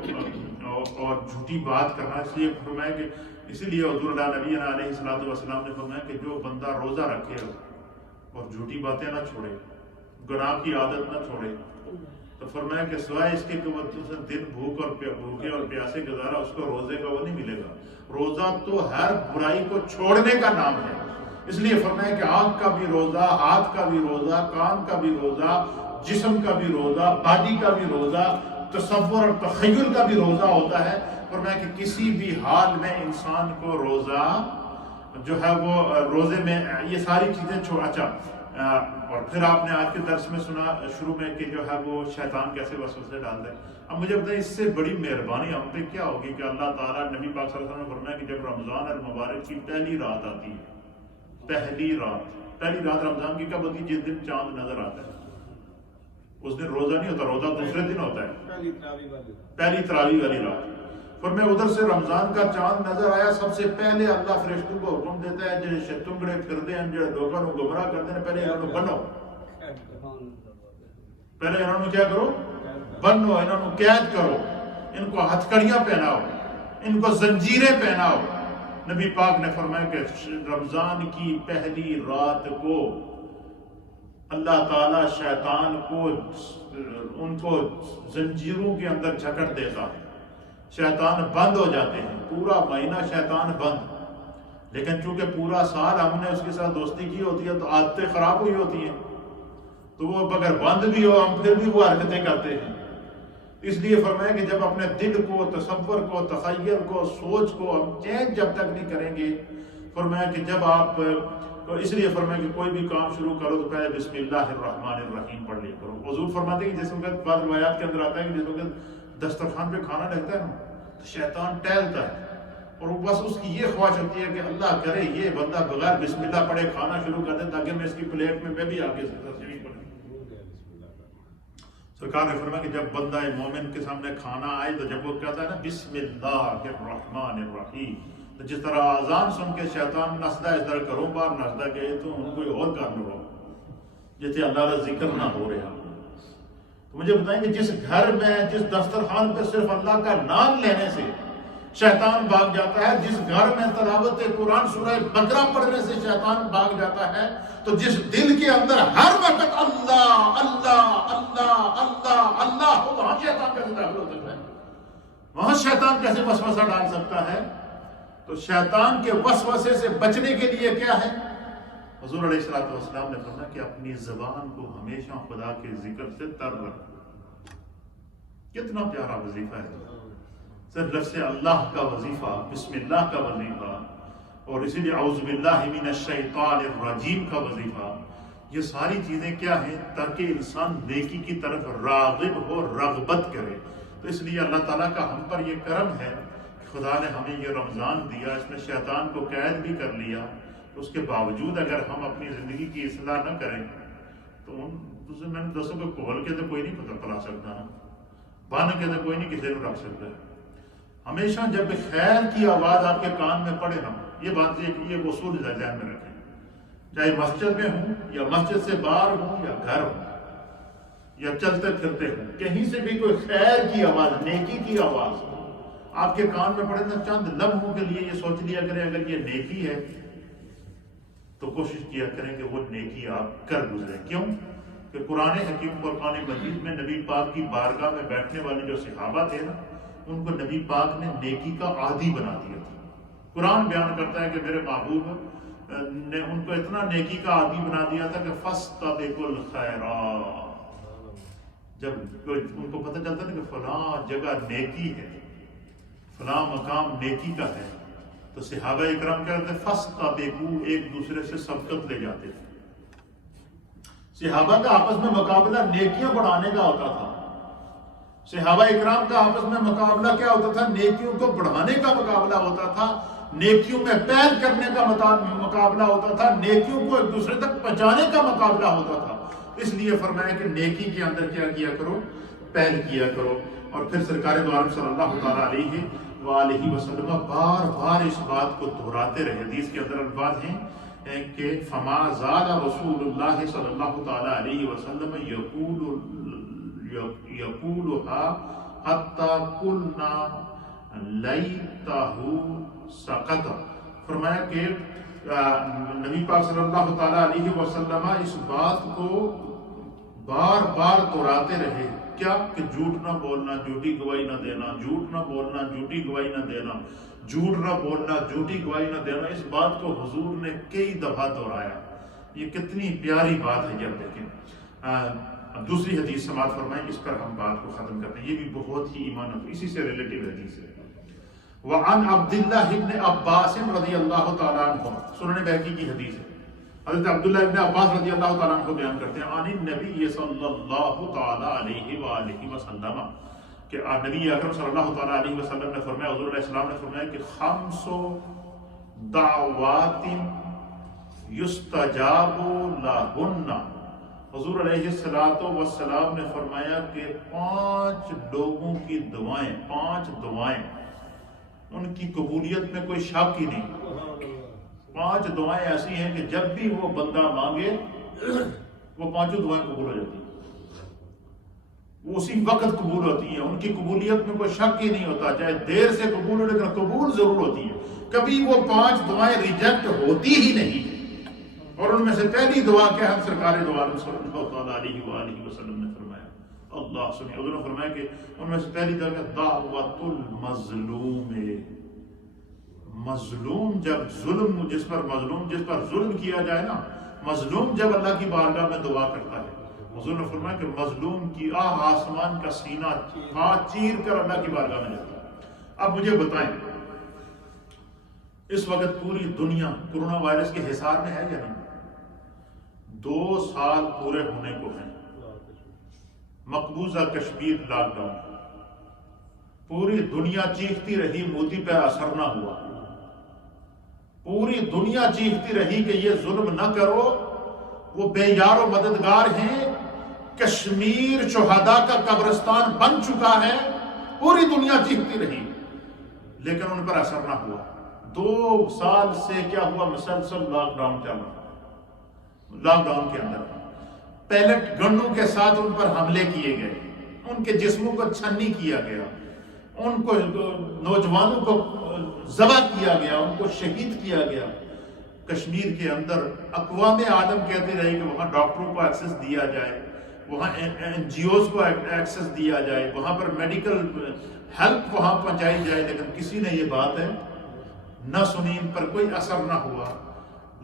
اور جھوٹی بات کرنا، اس لیے فرمایا کہ اسی لیے حضور اللہ نبی علیہ الصلوۃ والسلام نے فرمایا کہ جو بندہ روزہ رکھے گا اور جھوٹی باتیں نہ چھوڑے، گناہ کی عادت نہ چھوڑے، تو فرمایا کہ سوائے اس کے کہ وہ دن بھوکے اور پیاسے گزارا، اس کو روزے کا وہ نہیں ملے گا۔ روزہ تو ہر برائی کو چھوڑنے کا نام ہے، اس لیے فرمایا کہ آنکھ کا بھی روزہ، ہاتھ کا بھی روزہ، کان کا بھی روزہ، جسم کا بھی روزہ، باڈی کا بھی روزہ، تصور اور تخیل کا بھی روزہ ہوتا ہے۔ فرمایا کہ کسی بھی حال میں انسان کو روزہ جو ہے وہ روزے میں یہ ساری چیزیں اچھا، اور پھر آپ نے آج کے درس میں سنا شروع میں کہ جو ہے وہ شیطان کیسے وسوسے ڈالتا ہے۔ اب مجھے بتائیں اس سے بڑی مہربانی ہم پہ کیا ہوگی کہ اللہ تعالیٰ نبی پاک صلی اللہ علیہ وسلم نے فرمایا کہ جب رمضان المبارک کی پہلی رات آتی ہے، پہلی رات رمضان کی کب ہوتی ہے؟ جس دن چاند نظر آتا ہے، اس دن روزہ نہیں ہوتا، روزہ دوسرے دن ہوتا ہے، پہلی تراویح والی رات۔ فرمایا ادھر سے رمضان کا چاند نظر آیا، سب سے پہلے اللہ فرشتوں کو حکم دیتا ہے جڑے شتنگڑے پھردے ہیں، جڑے لوگوں کو گمراہ کرتے ہیں، پہلے انہوں بنو، پہلے انہوں نے کیا کرو؟ بنو، انہوں نے قید کرو، ان کو ہتھکڑیاں پہناؤ، ان کو زنجیریں پہناؤ۔ نبی پاک نے فرمایا کہ رمضان کی پہلی رات کو اللہ تعالیٰ شیطان کو ان کو زنجیروں کے اندر جکڑ دیتا ہے، شیطان بند ہو جاتے ہیں، پورا مہینہ شیطان بند۔ لیکن چونکہ پورا سال ہم نے اس کے ساتھ دوستی کی ہوتی ہے تو عادتیں خراب ہوئی ہوتی ہیں، تو وہ اگر بند بھی ہو ہم پھر بھی وہ حرکتیں کرتے ہیں۔ اس لیے فرمایا کہ جب اپنے دل کو، تصور کو، تخیل کو، سوچ کو ہم چینج جب تک نہیں کریں گے، فرمایا کہ جب آپ، اس لیے فرمایا کہ کوئی بھی کام شروع کرو تو پہلے بسم اللہ الرحمن الرحیم پڑھ لیا کرو۔ حضور فرماتے ہیں کہ جس وقت بعض روایات کے اندر آتا ہے کہ جس وقت دسترخوان پہ کھانا لگتا ہے نا تو شیطان ٹہلتا ہے، اور بس اس کی یہ خواہش ہوتی ہے کہ اللہ کرے یہ بندہ بغیر بسم اللہ پڑھے کھانا شروع کر دے تاکہ میں اس کی پلیٹ میں بھی آگے سے تصویر پڑھوں۔ سرکار نے فرمایا کہ جب بندہ مومن کے سامنے کھانا آئے تو جب وہ کہتا ہے نا بسم اللہ الرحمن الرحیم، تو جس طرح آزان سن کے شیطان نسدہ اس طرح کروں بار نسدہ گئے تو ان کوئی اور کام ہو جیسے اللہ کا ذکر نہ ہو رہا۔ تو مجھے بتائیں کہ جس گھر میں، جس دسترخوان پہ صرف اللہ کا نام لینے سے شیطان بھاگ جاتا ہے، جس گھر میں تلاوت قرآن سورہ بقرہ پڑھنے سے شیطان بھاگ جاتا ہے، تو جس دل کے اندر ہر وقت اللہ اللہ اللہ اللہ اللہ ہو، وہاں شیطان کیسے داخل ہو سکتا ہے؟ وہاں شیطان کیسے وسوسہ ڈال سکتا ہے؟ تو شیطان کے وسوسے سے بچنے کے لیے کیا ہے؟ حضور علیہ الصلوۃ والسلام نے فرمایا کہ اپنی زبان کو ہمیشہ خدا کے ذکر سے تر رکھو۔ کتنا پیارا وظیفہ ہے، صرف لفظ اللہ کا وظیفہ، بسم اللہ کا وظیفہ، اور اسی لیے اعوذ باللہ من الشیطان الرجیم کا وظیفہ۔ یہ ساری چیزیں کیا ہیں؟ تاکہ انسان نیکی کی طرف راغب ہو، رغبت کرے۔ تو اس لیے اللہ تعالیٰ کا ہم پر یہ کرم ہے کہ خدا نے ہمیں یہ رمضان دیا، اس میں شیطان کو قید بھی کر لیا، اس کے باوجود اگر ہم اپنی زندگی کی اصلاح نہ کریں تو میں نے دوستوں کو کھول کے تو کوئی نہیں پتہ پلا سکتا نا، بن کے تو کوئی نہیں کسی کو رکھ سکتا۔ ہمیشہ جب خیر کی آواز آپ کے کان میں پڑے نا، یہ بات یہ اصول ذہن میں رکھیں، چاہے مسجد میں ہوں یا مسجد سے باہر ہوں یا گھر ہوں یا چلتے پھرتے ہوں، کہیں سے بھی کوئی خیر کی آواز، نیکی کی آواز آپ کے کان میں پڑے نا، چند لمحوں کے لیے یہ سوچ لیا کریں اگر یہ نیکی ہے تو کوشش کیا کریں کہ وہ نیکی آپ کر گزریں۔ کیوں کہ قرآن حکیم قرآن مجید میں نبی پاک کی بارگاہ میں بیٹھنے والے جو صحابہ تھے نا، ان کو نبی پاک نے نیکی کا عادی بنا دیا تھا۔ قرآن بیان کرتا ہے کہ میرے محبوب نے ان کو اتنا نیکی کا عادی بنا دیا تھا کہ فاستبقوا الخیرات، جب ان کو پتہ چلتا تھا کہ فلاں جگہ نیکی ہے، فلاں مقام نیکی کا ہے، تو صحابہ اکرام کیا کرتے؟ فاستبقوا، ایک دوسرے سے سبقت لے جاتے تھے۔ صحابہ کا آپس میں مقابلہ نیکیاں بڑھانے کا ہوتا تھا۔ صحابہ اکرام کا آپس میں مقابلہ کیا ہوتا تھا؟ نیکیوں کو بڑھانے کا مقابلہ ہوتا تھا، نیکیوں میں پہل کرنے کا مقابلہ ہوتا تھا، نیکیوں کو ایک دوسرے تک پہنچانے کا مقابلہ ہوتا تھا۔ اس لیے فرمایا کہ نیکی کے اندر کیا کیا کرو؟ پہل کیا کرو۔ اور پھر سرکار دو عالم صلی اللہ تعالیٰ علیہ وآلہ وسلم بار بار اس بات کو دہراتے رہے۔ حدیث کے اندر الفاظ ہیں کہ فما زال رسول اللہ صلی اللہ تعالیٰ علیہ وسلم یقولها حتی قلنا لیتہ سقط۔ فرمایا کہ نبی پاک صلی اللہ تعالیٰ علیہ وسلم اس بات کو بار بار دہراتے رہے، کیا کہ جھوٹ نہ بولنا، جھوٹی گواہی نہ دینا، جھوٹ نہ بولنا، جھوٹی گواہی نہ دینا، جھوٹ نہ بولنا، جھوٹی گواہی نہ دینا۔ اس بات کو حضور نے کئی دفعہ دہرایا۔ یہ کتنی پیاری بات ہے جب دیکھیں۔ دوسری حدیث سماعت فرمائیں، اس پر ہم بات کو ختم کرتے ہیں، یہ بھی بہت ہی ایمان، اسی سے ریلیٹیو حدیث ہے۔ وعن عبداللہ ابن عباس رضی اللہ تعالیٰ عنہ، سنن بہقی کی حدیث ہے، حضرت عبداللہ ابن عباس رضی اللہ تعالیٰ عنہ کو بیان کرتے ہیں، عن النبی صلی اللہ تعالیٰ علیہ وآلہ وسلم، کہ نبی اکرم صلی اللہ تعالیٰ علیہ وسلم نے فرمایا، حضور علیہ السلام نے فرمایا کہ خمس دعوات یستجاب لہن، حضور علیہ السلام نے فرمایا کہ 5 لوگوں کی دعائیں، 5 دعائیں ان کی قبولیت میں کوئی شک ہی نہیں۔ 5 دعائیں ایسی ہیں کہ جب بھی وہ بندہ مانگے وہ 5 دعائیں قبول ہو جاتی ہیں، وہ اسی وقت قبول ہوتی ہیں، ان کی قبولیت میں کوئی شک ہی نہیں ہوتا، چاہے دیر سے قبول ہو لیکن قبول ضرور ہوتی ہے۔ کبھی وہ 5 دعائیں ریجیکٹ ہوتی ہی نہیں۔ اور ان میں سے پہلی دعا کیا ہے؟ سرکار دو عالم صلی اللہ علیہ وآلہ وسلم نے فرمایا، اللہ سنیے، حضور نے فرمایا کہ ان میں سے پہلی دعا ہے دعوت المظلوم۔ مظلوم جب ظلم، جس پر ظلم کیا جائے نا، مظلوم جب اللہ کی بارگاہ میں دعا کرتا ہے، حضور نے فرمایا کہ مظلوم کی آسمان کا سینہ چیر کر اللہ کی بارگاہ میں جاتا ہے۔ اب مجھے بتائیں، اس وقت پوری دنیا کورونا وائرس کے حصار میں ہے یا نہیں؟ 2 سال پورے ہونے کو ہیں، مقبوضہ کشمیر لاک ڈاؤن، پوری دنیا چیختی رہی مودی پہ اثر نہ ہوا، پوری دنیا چیختی رہی کہ یہ ظلم نہ کرو، وہ بے یار و مددگار ہیں، کشمیر شہداء کا قبرستان بن چکا ہے، پوری دنیا چیختی رہی لیکن ان پر اثر نہ ہوا۔ 2 سال سے کیا ہوا؟ مسلسل لاک ڈاؤن چل رہا، لاک ڈاؤن کے اندر پیلٹ گنوں کے ساتھ ان پر حملے کیے گئے، ان کے جسموں کو چھنی کیا گیا، ان کو نوجوانوں کو ذبح کیا گیا، ان کو شہید کیا گیا۔ کشمیر کے اندر اقوام عالم کہتے رہے کہ وہاں ڈاکٹروں کو ایکسس دیا جائے، وہاں NGOs کو ایکسس دیا جائے، وہاں پر میڈیکل ہیلپ وہاں پہنچائی جائے، لیکن کسی نے یہ بات ہے نہ سنی، ان پر کوئی اثر نہ ہوا۔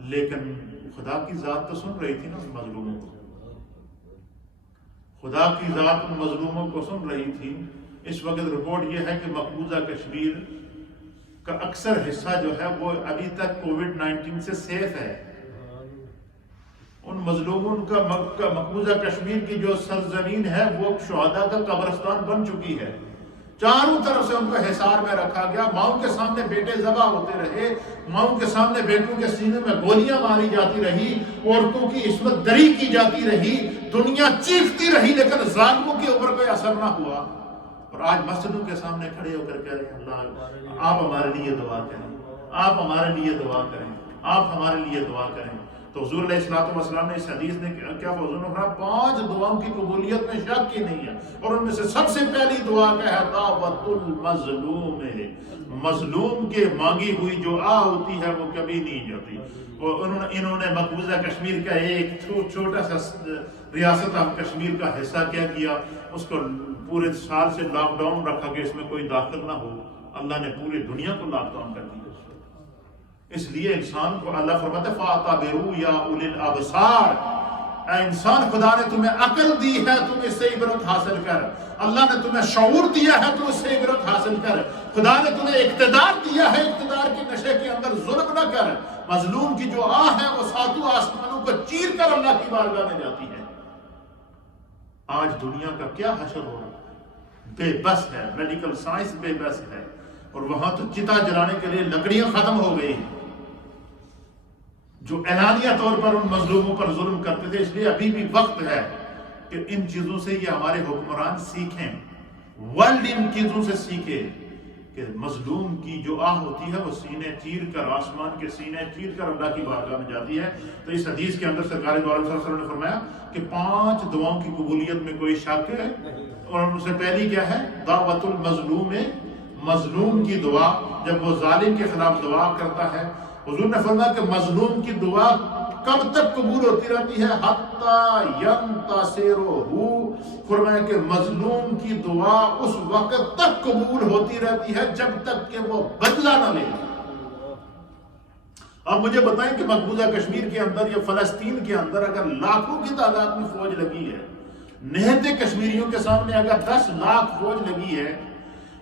لیکن خدا کی ذات تو سن رہی تھی نا ان مظلوموں کو، خدا کی ذات ان مظلوموں کو سن رہی تھی۔ اس وقت رپورٹ یہ ہے کہ مقبوضہ کشمیر کا اکثر حصہ جو ہے وہ ابھی تک کووڈ-19 سے سیف ہے۔ ان مظلوموں کا مقبوضہ کشمیر کی جو سرزمین ہے وہ شہداء کا قبرستان بن چکی ہے، چاروں طرف سے ان کو حصار میں رکھا گیا، ماؤں کے سامنے بیٹے ذبح ہوتے رہے، ماؤں کے سامنے بیٹوں کے سینے میں گولیاں ماری جاتی رہی، عورتوں کی عصمت دری کی جاتی رہی، دنیا چیختی رہی لیکن ظالموں کے اوپر کوئی اثر نہ ہوا۔ اور آج مسجدوں کے سامنے کھڑے ہو کر کہہ رہے ہیں اللہ آپ ہمارے لیے دعا کریں، آپ ہمارے لیے دعا کریں، آپ ہمارے لیے دعا کریں۔ تو حضور علیہ السلام نے اس حدیث نے کیا حضور نے فرمایا 5 دعاؤں کی قبولیت میں شک ہی نہیں ہے، اور ان میں سے سب سے پہلی دعا کیا ہے؟ دعوت المظلوم، مظلوم کے مانگی ہوئی جو ہوتی ہے وہ کبھی نہیں جاتی۔ اور انہوں نے مقبوضہ کشمیر کا ایک چھوٹا سا ریاست کشمیر کا حصہ کیا کیا، اس کو پورے سال سے لاک ڈاؤن رکھا کہ اس میں کوئی داخل نہ ہو۔ اللہ نے پوری دنیا کو لاک ڈاؤن کر دیا۔ اس لیے انسان کو اللہ فرماتا ہے فَاعْتَبِرُوا يَا أُولِي الْأَبْصَارِ، اے انسان خدا نے تمہیں عقل دی ہے، تم اس سے عبرت حاصل کر، اللہ نے تمہیں شعور دیا ہے، تو اس سے عبرت حاصل کر، خدا نے تمہیں اقتدار دیا ہے، اقتدار کے نشے کے اندر ظلم نہ کر۔ مظلوم کی جو ہے وہ 7 آسمانوں کو چیر کر اللہ کی بارگاہ میں جاتی ہے۔ آج دنیا کا کیا حشر ہو رہا ہے؟ بے بس ہے، میڈیکل سائنس بے بس ہے، اور وہاں تو چتا جلانے کے لیے لکڑیاں ختم ہو گئی ہیں جو اعلانیہ طور پر ان مظلوموں پر ظلم کرتے تھے۔ اس لیے ابھی بھی وقت ہے کہ ان چیزوں سے یہ ہمارے حکمران سیکھیں، ورلڈ ان چیزوں سے سیکھے کہ مظلوم کی جو آہ ہوتی ہے وہ سینے چیر کر، آسمان کے سینے چیر کر اللہ کی بارگاہ میں جاتی ہے۔ تو اس حدیث کے اندر سرکار دو عالم صلی اللہ علیہ وسلم نے فرمایا کہ 5 دعاؤں کی قبولیت میں کوئی شک ہے، اور ان سے پہلی کیا ہے؟ دعوت المظلوم، مظلوم کی دعا جب وہ ظالم کے خلاف دعا کرتا ہے۔ حضور نے فرمایا کہ مظلوم کی دعا کب تک قبول ہوتی رہتی ہے؟ حتی ینتصرہ، فرمایا کہ مظلوم کی دعا اس وقت تک قبول ہوتی رہتی ہے جب تک کہ وہ بدلہ نہ لے۔ اب مجھے بتائیں کہ مقبوضہ کشمیر کے اندر یا فلسطین کے اندر اگر لاکھوں کی تعداد میں فوج لگی ہے، نہتے کشمیریوں کے سامنے اگر 10 لاکھ فوج لگی ہے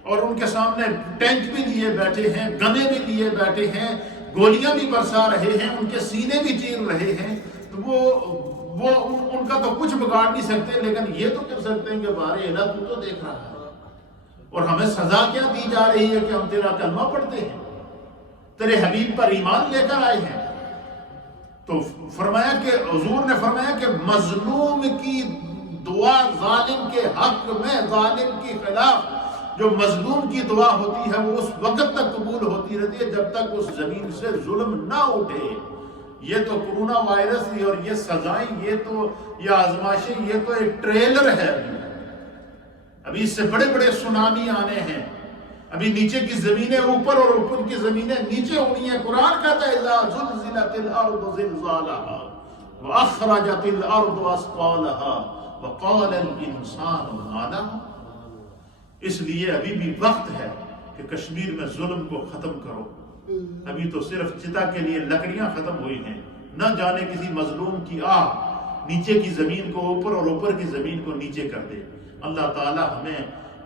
اور ان کے سامنے ٹینک بھی لیے بیٹھے ہیں، گنے بھی لیے بیٹھے ہیں، گولیاں بھی برسا رہے ہیں، ان کے سینے بھی چیر رہے ہیں، تو وہ ان کا تو کچھ بگاڑ نہیں سکتے، لیکن یہ تو کر سکتے ہیں کہ بارے الہ تو دیکھ رہا ہے، اور ہمیں سزا کیا دی جا رہی ہے کہ ہم تیرا کلمہ پڑھتے ہیں، تیرے حبیب پر ایمان لے کر آئے ہیں۔ تو فرمایا کہ حضور نے فرمایا کہ مظلوم کی دعا ظالم کے حق میں، ظالم کے خلاف جو مظلوم کی دعا ہوتی ہے وہ اس وقت تک قبول ہوتی رہتی ہے جب تک اس زمین سے ظلم نہ اٹھے۔ یہ تو کرونا وائرس اور یہ سزائیں، یہ آزمائشیں، یہ تو ایک ٹریلر ہے۔ ابھی اس سے بڑے بڑے سونامی آنے ہیں، ابھی نیچے کی زمینیں اوپر اور اوپر کی زمینیں نیچے ہونی ہیں۔ قرآن کہتا ہے اذا زلزلت الارض زلزالها واخرجت الارض اثقالها وقال الانسان ما لها۔ اس لیے ابھی بھی وقت ہے کہ کشمیر میں ظلم کو ختم کرو۔ ابھی تو صرف چتا کے لیے لکڑیاں ختم ہوئی ہیں، نہ جانے کسی مظلوم کی آہ نیچے کی زمین کو اوپر اور اوپر کی زمین کو نیچے کر دے۔ اللہ تعالی ہمیں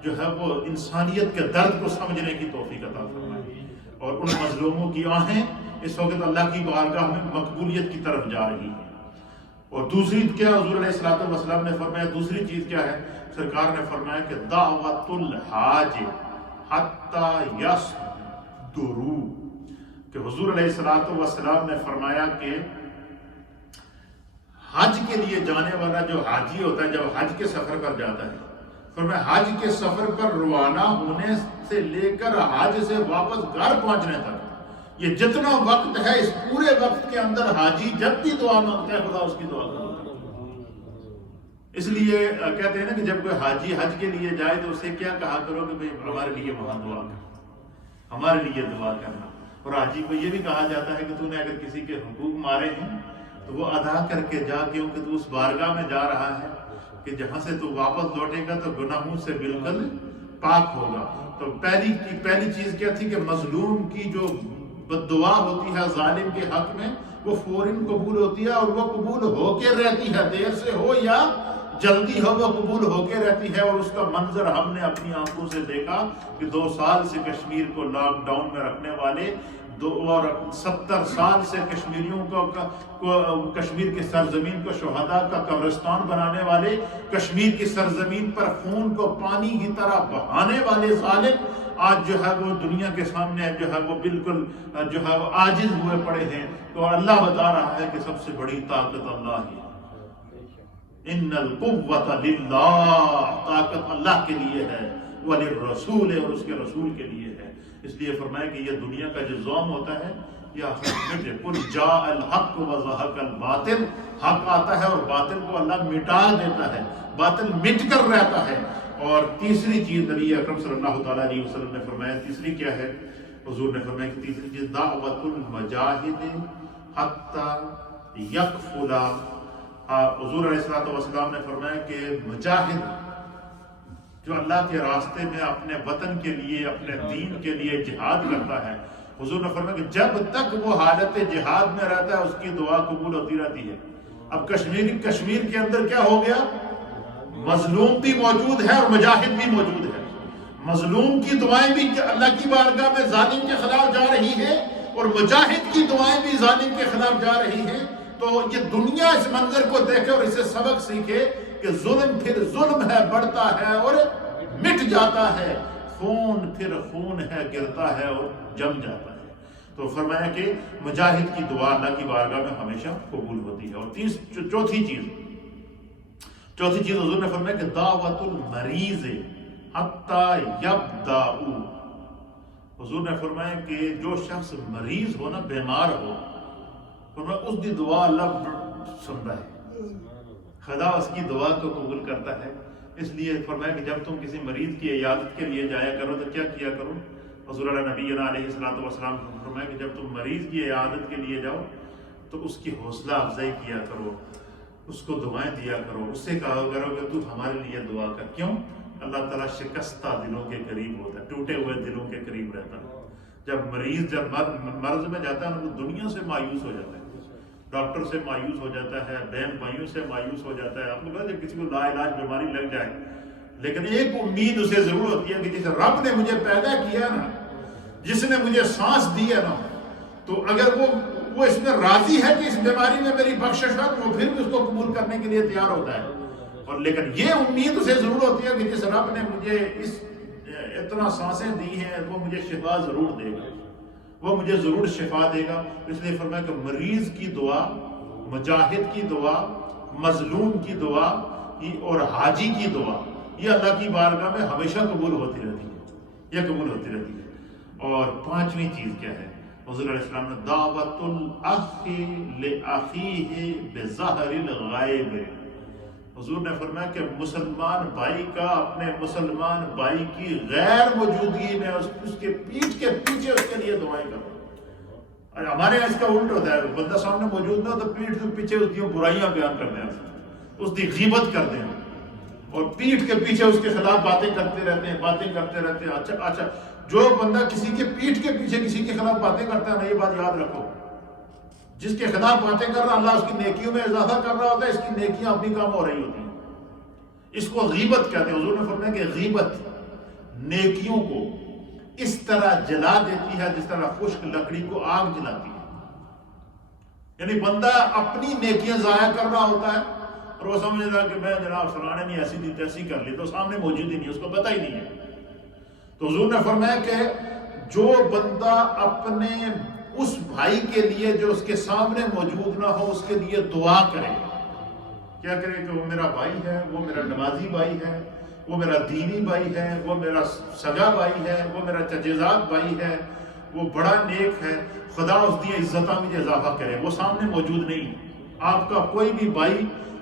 جو ہے وہ انسانیت کے درد کو سمجھنے کی توفیق عطا فرمائے، اور ان مظلوموں کی آہیں اس وقت اللہ کی بارگاہ میں مقبولیت کی طرف جا رہی ہیں۔ اور دوسری کیا حضور علیہ الصلوۃ والسلام نے فرمایا؟ دوسری چیز کیا ہے؟ سرکار نے فرمایا کہ دعوت الحاج حتی یصدروا، کہ حضور علیہ الصلوۃ والسلام نے فرمایا کہ حج کے لیے جانے والا جو حاجی ہوتا ہے، جب حج کے سفر پر جاتا ہے، فرمایا حج کے سفر پر روانہ ہونے سے لے کر حج سے واپس گھر پہنچنے تک یہ جتنا وقت ہے، اس پورے وقت کے اندر حاجی جب بھی دعا مانگتا ہے خدا اس کی دعا کرتا ہے۔ اس لیے کہتے ہیں نا کہ جب کوئی حاجی حج کے لیے جائے تو اسے کیا کہا کرو کہ بھئی ہمارے لیے وہاں دعا کر، ہمارے لیے دعا کرنا۔ اور حاجی کو یہ بھی کہا جاتا ہے کہ تو نے اگر کسی کے حقوق مارے ہیں تو وہ ادا کر کے جا، کیونکہ تو اس بارگاہ میں جا رہا ہے کہ جہاں سے تو واپس لوٹے گا تو گناہوں سے بالکل پاک ہوگا۔ تو پہلی چیز کیا تھی کہ مظلوم کی جو دعا ہوتی ہے ظالم کے حق میں وہ فوراً قبول ہوتی ہے، اور وہ قبول ہو کے رہتی ہے، دیر سے ہو یا جلدی ہو وہ قبول ہو کے رہتی ہے۔ اور اس کا منظر ہم نے اپنی آنکھوں سے دیکھا کہ 2 سال سے کشمیر کو لاک ڈاؤن میں رکھنے والے اور 70 سال سے کشمیریوں کو کشمیر کی سرزمین کو شہداء کا قبرستان بنانے والے، کشمیر کی سرزمین پر خون کو پانی کی طرح بہانے والے ظالم آج جو ہے وہ دنیا کے سامنے جو ہے وہ بالکل جو ہے وہ عاجز ہوئے پڑے ہیں۔ تو اللہ بتا رہا ہے کہ سب سے بڑی طاقت اللہ ہی ہے۔ ان القوۃ للہ، طاقت اللہ کے لیے ہے، وللرسول، اور اس کے رسول کے لیے ہے۔ اس لیے فرمایا کہ یہ دنیا کا جو زوم ہوتا ہے یہ مٹے، قل جاء الحق وزهق الباطل، حق آتا ہے اور باطل کو اللہ مٹا دیتا ہے، باطل مٹ کر رہتا ہے۔ اور تیسری چیز نبی اکرم صلی اللہ تعالیٰ علیہ وسلم نے فرمایا، تیسری کیا ہے؟ حضور نے فرمایا کہ تیسری چیز دعوت المجاہد حتی یکفل۔ حضور علیہ الصلوۃ والسلام نے فرمایا کہ مجاہد جو اللہ کے راستے میں اپنے وطن کے لیے، اپنے دین کے لیے جہاد کرتا ہے، حضور نے فرمایا کہ جب تک وہ حالت جہاد میں رہتا ہے اس کی دعا قبول ہوتی رہتی ہے۔ اب کشمیر کے اندر کیا ہو گیا؟ مظلوم بھی موجود ہے اور مجاہد بھی موجود ہے۔ مظلوم کی دعائیں بھی اللہ کی بارگاہ میں ظالم کے خلاف جا رہی ہیں، اور مجاہد کی دعائیں بھی ظالم کے خلاف جا رہی ہیں۔ تو یہ دنیا اس منظر کو دیکھے اور اسے سبق سیکھے کہ ظلم پھر ظلم ہے، بڑھتا ہے اور مٹ جاتا ہے، خون پھر خون ہے، گرتا ہے اور جم جاتا ہے۔ تو فرمایا کہ مجاہد کی دعا اللہ کی بارگاہ میں ہمیشہ قبول ہوتی ہے۔ اور چوتھی چیز حضور نے فرمایا کہ دعوت المریض حتی یبدأ۔ حضور نے فرمایا کہ جو شخص مریض ہو نا، بیمار ہو، فرمایا اس دی دعا اللہ سنتا ہے، خدا اس کی دعا کو قبول کرتا ہے۔ اس لیے فرمایا کہ جب تم کسی مریض کی عیادت کے لیے جایا کرو تو کیا کیا کرو؟ حضور نبی علیہ الصلوۃ والسلام نے فرمایا کہ جب تم مریض کی عیادت کے لیے جاؤ تو اس کی حوصلہ افزائی کیا کرو، اس کو دعائیں دیا کرو، اس سے کہا کرو کہ تو ہمارے لیے دعا کر۔ کیوں؟ اللہ تعالیٰ شکستہ دلوں کے قریب ہوتا ہے، ٹوٹے ہوئے دلوں کے قریب رہتا ہے۔ جب مریض مرض میں جاتا ہے نا، وہ دنیا سے مایوس ہو جاتا ہے، ڈاکٹر سے مایوس ہو جاتا ہے، بہن بھائیوں سے مایوس ہو جاتا ہے۔ آپ کو پتا ہے جب کسی کو لا علاج بیماری لگ جائے، لیکن ایک امید اسے ضرور ہوتی ہے کہ جس رب نے مجھے پیدا کیا نا، جس نے مجھے سانس دی ہے نا، تو اگر وہ اس میں راضی ہے کہ اس بیماری میں میری بخشش ہے تو وہ پھر بھی اس کو قبول کرنے کے لیے تیار ہوتا ہے۔ اور لیکن یہ امید اسے ضرور ہوتی ہے کہ جس رب نے مجھے اتنا سانسیں دی ہیں وہ مجھے شفا ضرور دے گا، وہ مجھے ضرور شفا دے گا۔ اس لیے فرمایا کہ مریض کی دعا، مجاہد کی دعا، مظلوم کی دعا اور حاجی کی دعا یہ اللہ کی بارگاہ میں ہمیشہ قبول ہوتی رہتی ہے، یہ قبول ہوتی رہتی ہے۔ اور پانچویں چیز کیا ہے؟ حضور علیہ السلام نے دعوت الاخ لاخیہ بظہر الغائب۔ حضور نے فرمایا کہ مسلمان بھائی کا اپنے مسلمان بھائی کی غیر موجودگی میں اس کے پیٹھ کے پیچھے اس کے لیے دعائیں کرو۔ ہمارے یہاں اس کا الٹ ہوتا ہے، بندہ سامنے موجود نہ ہو تو پیٹھ کے پیچھے اس کی برائیاں بیان کرتے ہیں، اس کی غیبت کرتے ہیں اور پیٹھ کے پیچھے اس کے خلاف باتیں کرتے رہتے ہیں۔ اچھا جو بندہ کسی کے پیٹھ کے پیچھے کسی کے خلاف باتیں کرتا ہے نا، یہ بات یاد رکھو، جس کے خلاف باتیں کر رہا اللہ اس کی نیکیوں میں اضافہ کر رہا ہوتا ہے، اس کی نیکیاں اپنی کام ہو رہی ہوتی ہیں۔ اس کو غیبت کہتے ہیں۔ حضور نے فرمایا کہ غیبت نیکیوں کو اس طرح جلا دیتی ہے جس طرح خشک لکڑی کو آگ جلاتی ہے۔ یعنی بندہ اپنی نیکیاں ضائع کر رہا ہوتا ہے اور وہ سمجھ رہا کہ میں جناب فلانے نے ایسی دی تیسی کر لی، تو سامنے موجود ہی نہیں، اس کو پتہ ہی نہیں ہے۔ تو حضور نے فرمایا کہ جو بندہ اپنے اس بھائی کے لیے جو اس کے سامنے موجود نہ ہو اس کے لیے دعا کرے، کیا کرے کہ وہ میرا بھائی ہے، وہ میرا نمازی بھائی ہے، وہ میرا دینی بھائی ہے، وہ میرا سگا بھائی ہے، وہ میرا چچیزاد بھائی ہے، وہ بڑا نیک ہے، خدا اس دی عزتہ میں اضافہ کرے۔ وہ سامنے موجود نہیں، آپ کا کوئی بھی بھائی،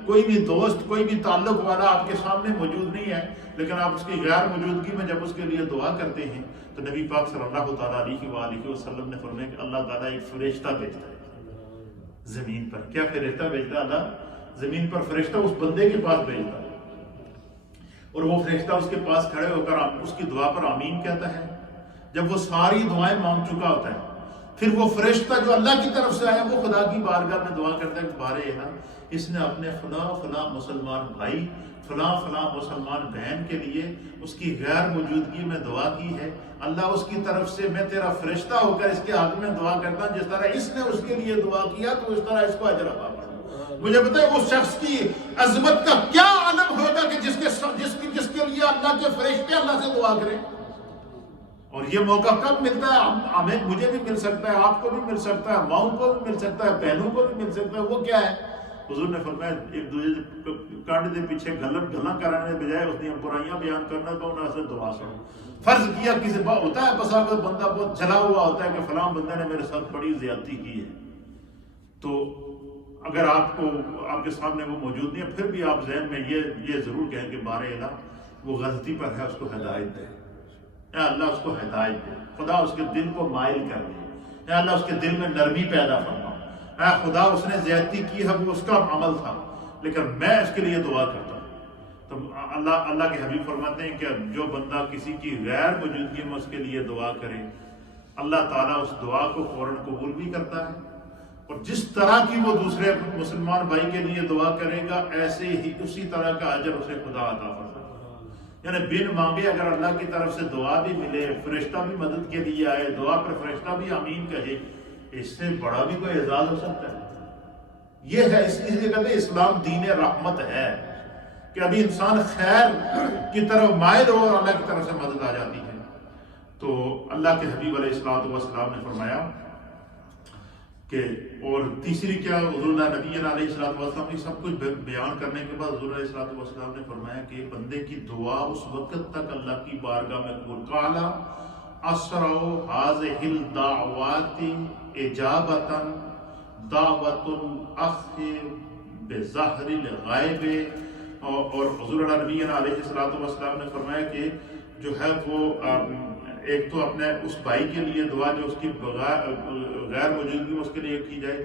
کوئی بھی دوست، کوئی بھی تعلق والا آپ کے سامنے موجود نہیں ہے، لیکن آپ اس کی غیر موجودگی میں جب اس کے لیے دعا کرتے ہیں تو نبی پاک صلی اللہ تعالیٰ علیہ وآلہ وسلم نے فرمایا کہ اللہ تعالیٰ ایک فرشتہ بھیجتا ہے زمین پر۔ کیا فرشتہ بھیجتا ہے؟ اللہ زمین پر فرشتہ اس بندے کے پاس بھیجتا ہے اور وہ فرشتہ اس کے پاس کھڑے ہو کر اس کی دعا پر آمین کہتا ہے۔ جب وہ ساری دعائیں مانگ چکا ہوتا ہے پھر وہ فرشتہ جو اللہ کی طرف سے آیا وہ خدا کی بارگاہ میں دعا کرتا ہے کہ بارے الہ، اس نے اپنے فلاں مسلمان بھائی، فلاں مسلمان بہن کے لیے اس کی غیر موجودگی میں دعا کی ہے، اللہ اس کی طرف سے میں تیرا فرشتہ ہو کر اس کے حق میں دعا کرتا ہوں، جس طرح اس نے اس کے لیے دعا کیا تو اس طرح اس کو اجر عطا فرما۔ مجھے بتائیں اس شخص کی عظمت کا کیا عالم ہوگا کہ جس کے لیے اللہ کے فرشتے اللہ سے دعا کریں۔ اور یہ موقع کب ملتا ہے؟ مجھے بھی مل سکتا ہے، آپ کو بھی مل سکتا ہے، ماؤں کو بھی مل سکتا ہے، بہنوں کو بھی مل سکتا ہے۔ وہ کیا ہے؟ حضور نے فرمایا ایک دوسرے کانڈ دے پیچھے گلاں کرانے کے بجائے اس کی برائیاں بیان کرنا تو انہوں سے دعا کرو۔ فرض کیا کسی بات ہوتا ہے بسا کہ بندہ بہت جلا ہوا ہوتا ہے کہ فلاں بندہ نے میرے ساتھ بڑی زیادتی کی ہے، تو اگر آپ کے سامنے وہ موجود نہیں ہے پھر بھی آپ ذہن میں یہ ضرور کہیں کہ بارے الہ وہ غلطی پر ہے، اس کو ہدایت دے، اے اللہ اس کو ہدایت دے، خدا اس کے دل کو مائل کر دے، اے اللہ اس کے دل میں نرمی پیدا فرما، اے خدا اس نے زیادتی کی ہے وہ اس کا عمل تھا لیکن میں اس کے لیے دعا کرتا ہوں۔ تو اللہ کے حبیب فرماتے ہیں کہ جو بندہ کسی کی غیر موجودگی میں اس کے لیے دعا کرے اللہ تعالیٰ اس دعا کو فوراً قبول بھی کرتا ہے، اور جس طرح کی وہ دوسرے مسلمان بھائی کے لیے دعا کرے گا ایسے ہی اسی طرح کا اجر اسے خدا عطا فرمائے۔ یعنی بن مانگے اگر اللہ کی طرف سے دعا بھی ملے، فرشتہ بھی مدد کے لیے آئے، دعا پر فرشتہ بھی آمین کہے، اس سے بڑا بھی کوئی اعزاز ہو سکتا ہے؟ یہ ہے، اس لیے کہتے ہیں اسلام دین رحمت ہے۔ کہ ابھی انسان خیر کی طرف مائل ہو اور اللہ کی طرف سے مدد آ جاتی ہے۔ تو اللہ کے حبیب علیہ الصلوۃ والسلام نے فرمایا کہ، اور تیسری کیا، حضور نبی علیہ الصلوۃ والسلام نے سب کچھ بیان کرنے کے بعد حضور علیہ الصلوۃ والسلام نے فرمایا کہ بندے کی دعا اس وقت تک اللہ کی بارگاہ میں قبول، قال اسرع هذه الدعوات اجابۃ دعوۃ الاخ بظہر الغیب، اور حضور نبی علیہ الصلوۃ والسلام نے فرمایا کہ جو ہے وہ ایک تو اپنے اس بھائی کے لیے دعا جو اس کی غیر موجودگی میں اس کے لیے کی جائے،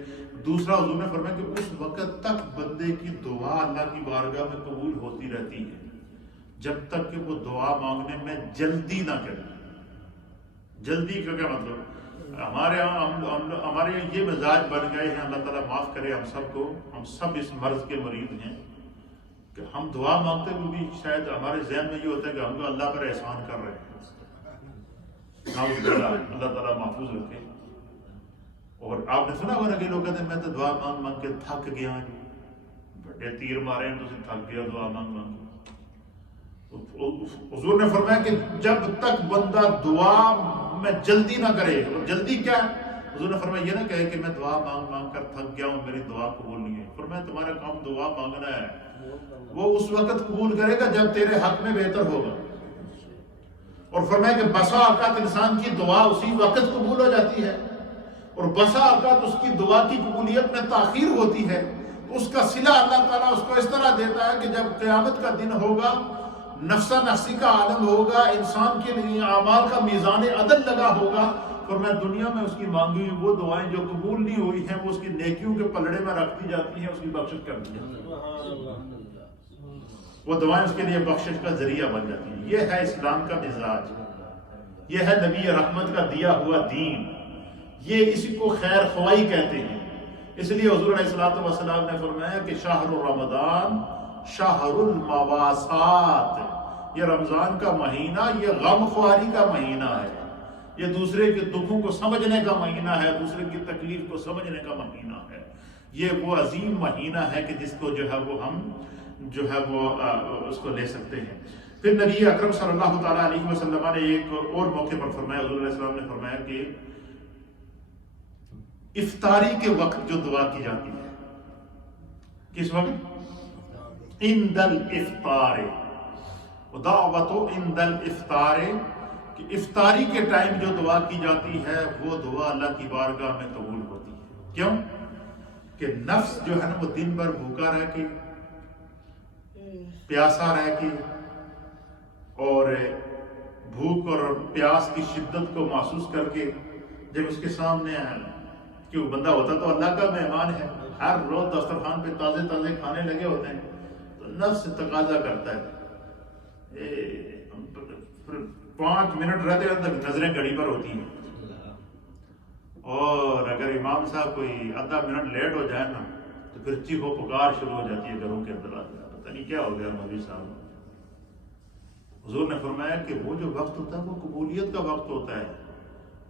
دوسرا حضور نے فرمایا کہ اس وقت تک بندے کی دعا اللہ کی بارگاہ میں قبول ہوتی رہتی ہے جب تک کہ وہ دعا مانگنے میں جلدی نہ کرے۔ جلدی کا کیا مطلب؟ ہمارے یہاں یہ مزاج بن گئے ہیں، اللہ تعالیٰ معاف کرے ہم سب کو، ہم سب اس مرض کے مریض ہیں کہ ہم دعا مانگتے ہوئے بھی شاید ہمارے ذہن میں یہ ہوتا ہے کہ ہم کو اللہ پر احسان کر رہے ہیں۔ اللہ تعالیٰ محفوظ رکھے۔ اور آپ نے سنا ہوگا کہ لوگ کہتے ہیں میں تو دعا مانگ مانگ کے تھک گیا، بڑے تیر مارے ہیں تو تھک گیا دعا مانگ مانگ کے۔ حضور نے فرمایا کہ جب تک بندہ دعا میں جلدی نہ کرے، اور جلدی کیا ہے؟ حضور نے فرمایا یہ نہ کہے کہ میں دعا مانگ مانگ کر تھک گیا ہوں، میری دعا قبول نہیں ہے۔ فرمایا تمہارا کام دعا مانگنا ہے، وہ اس وقت قبول کرے گا جب تیرے حق میں بہتر ہوگا۔ اور فرمایا کہ بسا اوقات انسان کی دعا اسی وقت قبول ہو جاتی ہے، اور بسا اوقات اس کی دعا کی قبولیت میں تاخیر ہوتی ہے۔ اس کا صلہ اللہ تعالیٰ اس کو اس طرح دیتا ہے کہ جب قیامت کا دن ہوگا، نفسا نفسی کا عالم ہوگا، انسان کے لیے اعمال کا میزان عدل لگا ہوگا، فرمایا دنیا میں اس کی مانگی ہوئی وہ دعائیں جو قبول نہیں ہوئی ہیں وہ اس کی نیکیوں کے پلڑے میں رکھ دی جاتی ہیں، اس کی بخشش کر دی جاتی ہے، وہ دعائیں اس کے لیے بخشش کا ذریعہ بن جاتی ہیں۔ یہ ہے اسلام کا مزاج، یہ ہے نبی رحمت کا دیا ہوا دین، یہ اسی کو خیر خواہی کہتے ہیں۔ اس لیے حضور علیہ الصلوۃ والسلام نے فرمایا کہ شہر رمضان شہر المواسات، یہ رمضان کا مہینہ یہ غم خواری کا مہینہ ہے، یہ دوسرے کے دکھوں کو سمجھنے کا مہینہ ہے، دوسرے کی تکلیف کو سمجھنے کا مہینہ ہے۔ یہ وہ عظیم مہینہ ہے کہ جس کو جو ہے وہ ہم جو ہے وہ اس کو لے سکتے ہیں۔ پھر نبی اکرم صلی اللہ تعالیٰ علیہ وسلم نے ایک اور موقع پر فرمایا، حضور علیہ السلام نے فرمایا کہ افطاری کے وقت جو دعا کی جاتی ہے، کس وقت؟ عند الافطار، دعوت عند الافطار، کہ افطاری کے ٹائم جو دعا کی جاتی ہے وہ دعا اللہ کی بارگاہ میں قبول ہوتی ہے۔ کیوں؟ کہ نفس جو ہے نا وہ دن بھر بھوکا رہ کے، پیاسا رہ کے، اور بھوک اور پیاس کی شدت کو محسوس کر کے جب اس کے سامنے کہ وہ بندہ ہوتا تو اللہ کا مہمان ہے، ہر روز دسترخوان پہ تازے تازے کھانے لگے ہوتے ہیں، تو نفس تقاضا کرتا ہے 5 منٹ رہتے ہیں تک نظریں گھڑی پر ہوتی ہیں، اور اگر امام صاحب کوئی آدھا منٹ لیٹ ہو جائے نا تو پھر چیخو پکار شروع ہو جاتی ہے گھروں کے اندر، پتہ نہیں کیا ہو گیا مولوی صاحب۔ حضور نے فرمایا کہ وہ جو وقت ہوتا ہے وہ قبولیت کا وقت ہوتا ہے،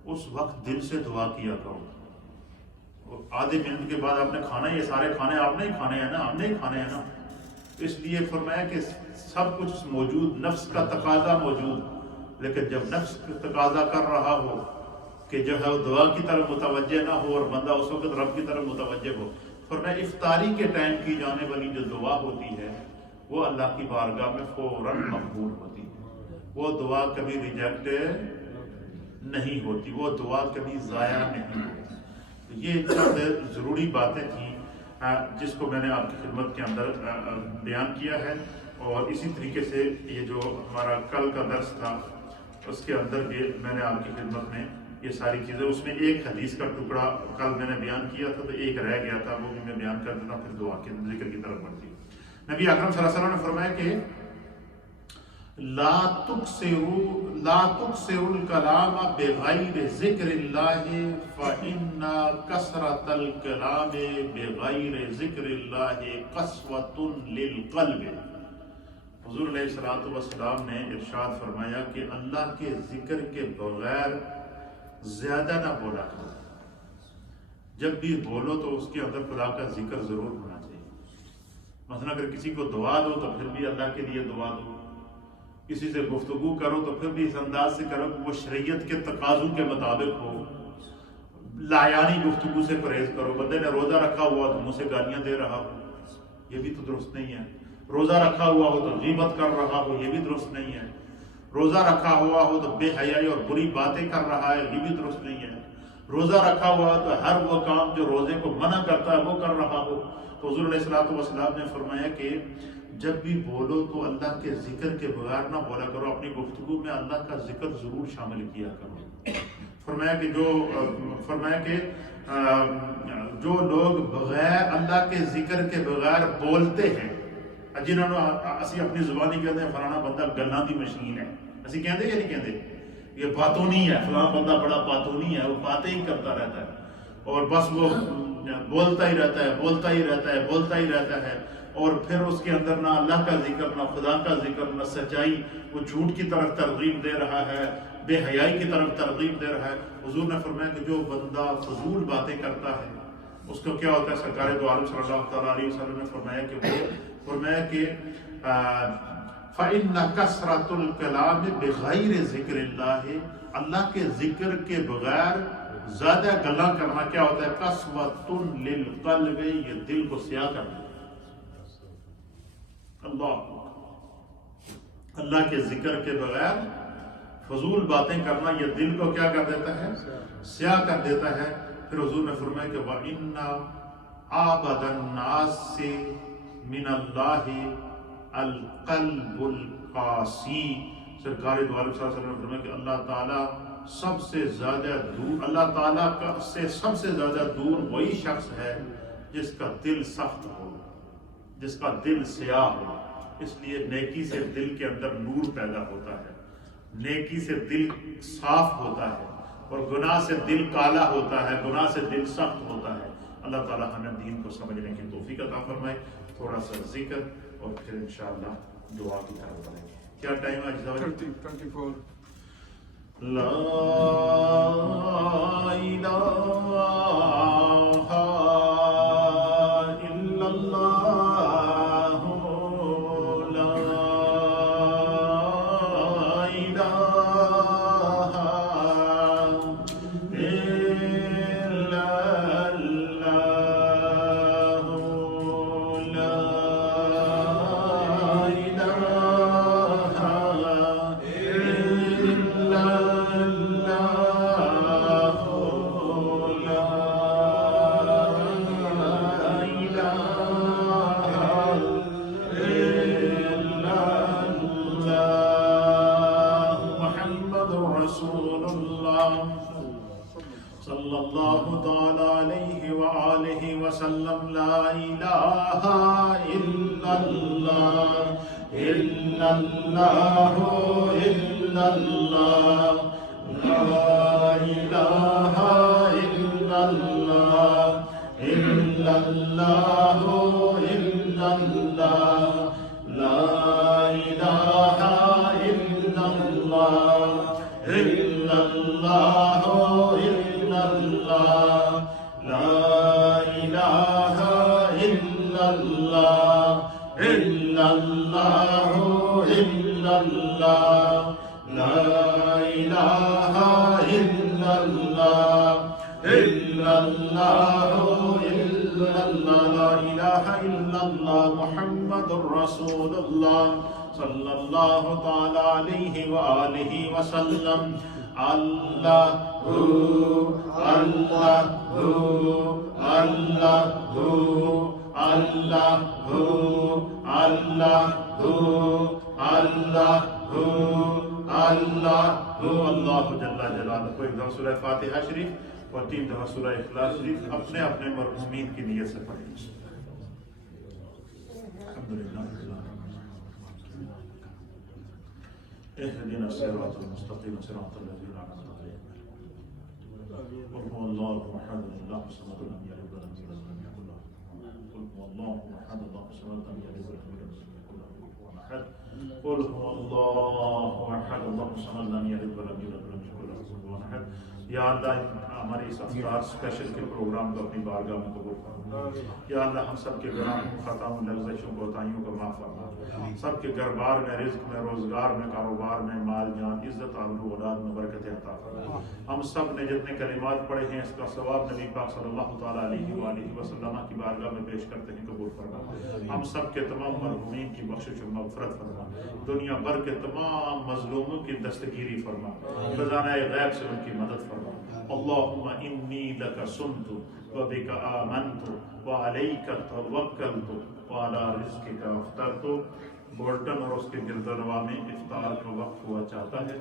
اس وقت دل سے دعا کیا کرو۔ اور آدھے منٹ کے بعد آپ نے کھانا، یہ سارے کھانے آپ نے ہی کھانے ہیں نا، ہم نے ہی کھانے ہیں نا، اس لیے فرمایا کہ سب کچھ موجود، نفس کا تقاضا موجود، لیکن جب نفس تقاضا کر رہا ہو کہ جو ہے وہ دعا کی طرف متوجہ نہ ہو اور بندہ اس وقت رب کی طرف متوجہ ہو، فرمایا افطاری کے ٹائم کی جانے والی جو دعا ہوتی ہے وہ اللہ کی بارگاہ میں فوراً مقبول ہوتی ہے، وہ دعا کبھی ریجیکٹ نہیں ہوتی، وہ دعا کبھی ضائع نہیں ہوتی۔ یہ چند ضروری باتیں تھیں جس کو میں نے آپ کی خدمت کے اندر بیان کیا ہے، اور اسی طریقے سے یہ جو ہمارا کل کا درس تھا اس کے اندر بھی میں نے آپ کی خدمت میں یہ ساری چیزیں، اس میں ایک حدیث کا ٹکڑا کل میں نے بیان کیا تھا تو ایک رہ گیا تھا، وہ بھی میں بیان کر دیتا ہوں، پھر دعا کے ذکر کی طرف بڑھتی۔ نبی اکرم صلی اللہ علیہ وسلم نے فرمایا کہ لا تکثروا الکلام بغیر ذکر اللہ فإن کثرۃ الکلام بغیر ذکر اللہ قسوۃ للقلب۔ حضور علیہ الصلوۃ والسلام نے ارشاد فرمایا کہ اللہ کے ذکر کے بغیر زیادہ نہ بولا کرو، جب بھی بولو تو اس کے اندر خدا کا ذکر ضرور ہونا چاہیے۔ مثلا اگر کسی کو دعا دو تو پھر بھی اللہ کے لیے دعا دو، کسی سے گفتگو کرو تو پھر بھی اس انداز سے کرو کہ وہ شریعت کے تقاضوں کے مطابق ہو، لایانی گفتگو سے پرہیز کرو۔ بندے نے روزہ رکھا ہوا تو منہ سے گالیاں دے رہا ہو، یہ بھی تو درست نہیں ہے۔ روزہ رکھا ہوا ہو تو غیبت کر رہا ہو، یہ بھی درست نہیں ہے۔ روزہ رکھا ہوا ہو تو بے حیائی اور بری باتیں کر رہا ہے، یہ بھی درست نہیں ہے۔ روزہ رکھا ہوا ہو تو ہر وہ کام جو روزے کو منع کرتا ہے وہ کر رہا ہو۔ تو حضور علیہ الصلوۃ والسلام نے فرمایا کہ جب بھی بولو تو اللہ کے ذکر کے بغیر نہ بولا کرو، اپنی گفتگو میں اللہ کا ذکر ضرور شامل کیا کرو۔ فرمایا کہ جو لوگ بغیر اللہ کے ذکر کے بغیر بولتے ہیں، جنہوں نے اسی اپنی زبانی کہتے ہیں فلانا بندہ گلاں دی مشین ہے، اسی کہتے یا نہیں کہتے، یہ باتونی ہے، فلانا بندہ بڑا باتونی ہے، وہ باتیں ہی کرتا رہتا ہے اور بس وہ بولتا ہی رہتا ہے، اور پھر اس کے اندر نہ اللہ کا ذکر، نہ خدا کا ذکر، نہ سچائی، وہ جھوٹ کی طرف ترغیب دے رہا ہے، بے حیائی کی طرف ترغیب دے رہا ہے۔ حضور نے فرمایا کہ جو بندہ فضول باتیں کرتا ہے اس کو کیا ہوتا ہے؟ سرکار دو عالم صلی اللہ تعالیٰ علیہ وسلم نے فرمایا کہ فَإِنَّ كَثْرَةُ الْكَلَامِ بِغَيْرِ ذِكْرِ اللَّهِ، اللہ کے ذکر کے بغیر زیادہ گلاں کرنا کیا ہوتا ہے؟ قَسْوَةٌ لِلْقَلْبِ، یہ دل کو سیاہ کر دیتا ہے۔ اللہ کے ذکر کے بغیر فضول باتیں کرنا یہ دل کو کیا کر دیتا ہے؟ سیاہ کر دیتا ہے۔ پھر حضور نے فرمایا کہ وَإِنَّ أَعْبَدَ النَّاسِ مِنَ اللَّهِ الْقَلْبُ الْقَاسِي، سرکار دو عالم صلی اللہ علیہ وسلم نے فرمایا کہ اللہ تعالیٰ سب سے زیادہ دور، اللہ تعالیٰ سے سب سے زیادہ دور وہی شخص ہے جس کا دل سخت ہو، جس کا دل سیاہ ہو۔ اس لیے نیکی سے دل کے اندر نور پیدا ہوتا ہے، نیکی سے دل صاف ہوتا ہے، اور گناہ سے دل کالا ہوتا ہے، گناہ سے دل سخت ہوتا ہے۔ اللہ تعالیٰ ہمیں دین کو سمجھنے کی توفیق عطا فرمائے۔ تھوڑا سا ذکر اور پھر انشاءاللہ دعا کی طرف بڑھیں گے۔ کیا ٹائم ہے؟ 24 لا الہ الا اللہ، لا الہ الا اللہ، لا صلی اللہ تعالی علیہ وآلہ وسلم، لا الہ الا اللہ، الا اللہ، الا اللہ، لا الہ الا اللہ، الا اللہ، الا اللہ، لا الہ الا اللہ، الا اللہ، الا اللہ، لا الہ الا اللہ، الا اللہ، الا اللہ، لا الہ الا اللہ، الا اللہ، الا اللہ، لا الہ الا اللہ، محمد رسول اللہ صلی اللہ تعالی علیہ وآلہ وسلم۔ اللہ اللہ اللہ اللہ اللہ اللہ اللہ اللہ جل جلالہ۔ کوئی دفعہ سورہ فاتحہ شریف اور 3 دفعہ سورہ اخلاص شریف اپنے اپنے مرحومین کی نیت سے پڑھیں۔ الحمدللہ اهدنا الصراط المستقيم صراط الذين أنعمت عليهم قل هو الله أحد الله الصمد لم يلد ولم يولد ولم يكن له كفوا أحد قل هو الله أحد الله الصمد لم يلد ولم يولد ولم يكن له كفوا أحد قل هو اللہ احد اللہ الصمد لم یلد ولم یولد ولم یکن له کفوا احد۔ یا اللہ ہمارے اس افطار اسپیشل کے پروگرام کو اپنی بارگاہ میں قبول فرما۔ یا اللہ ہم سب کے گناہوں خطاؤں لغزشوں کوتاہیوں کو معاف فرما، سب کے گھر بار میں رزق میں روزگار میں کاروبار میں مال جان عزت آبرو اولاد میں برکت عطا فرما۔ ہم سب نے جتنے کلمات پڑھے ہیں اس کا ثواب نبی پاک صلی اللہ تعالیٰ علیہ وآلہ وسلم کی بارگاہ میں پیش کرتے ہیں، قبول فرما۔ ہم سب کے تمام مرحومین کی بخشش و مغفرت فرما، دنیا بھر کے تمام مظلوموں کی دستگیری فرما، خزانہ غیب سے ان کی مدد فرما۔ اللہم انی لک سمت وبک آمنت وعلیک توکلت وعلی رزقک افطرت۔ بولٹن اور اس کے گرد و نواح میں افطار کا وقت ہوا چاہتا ہے۔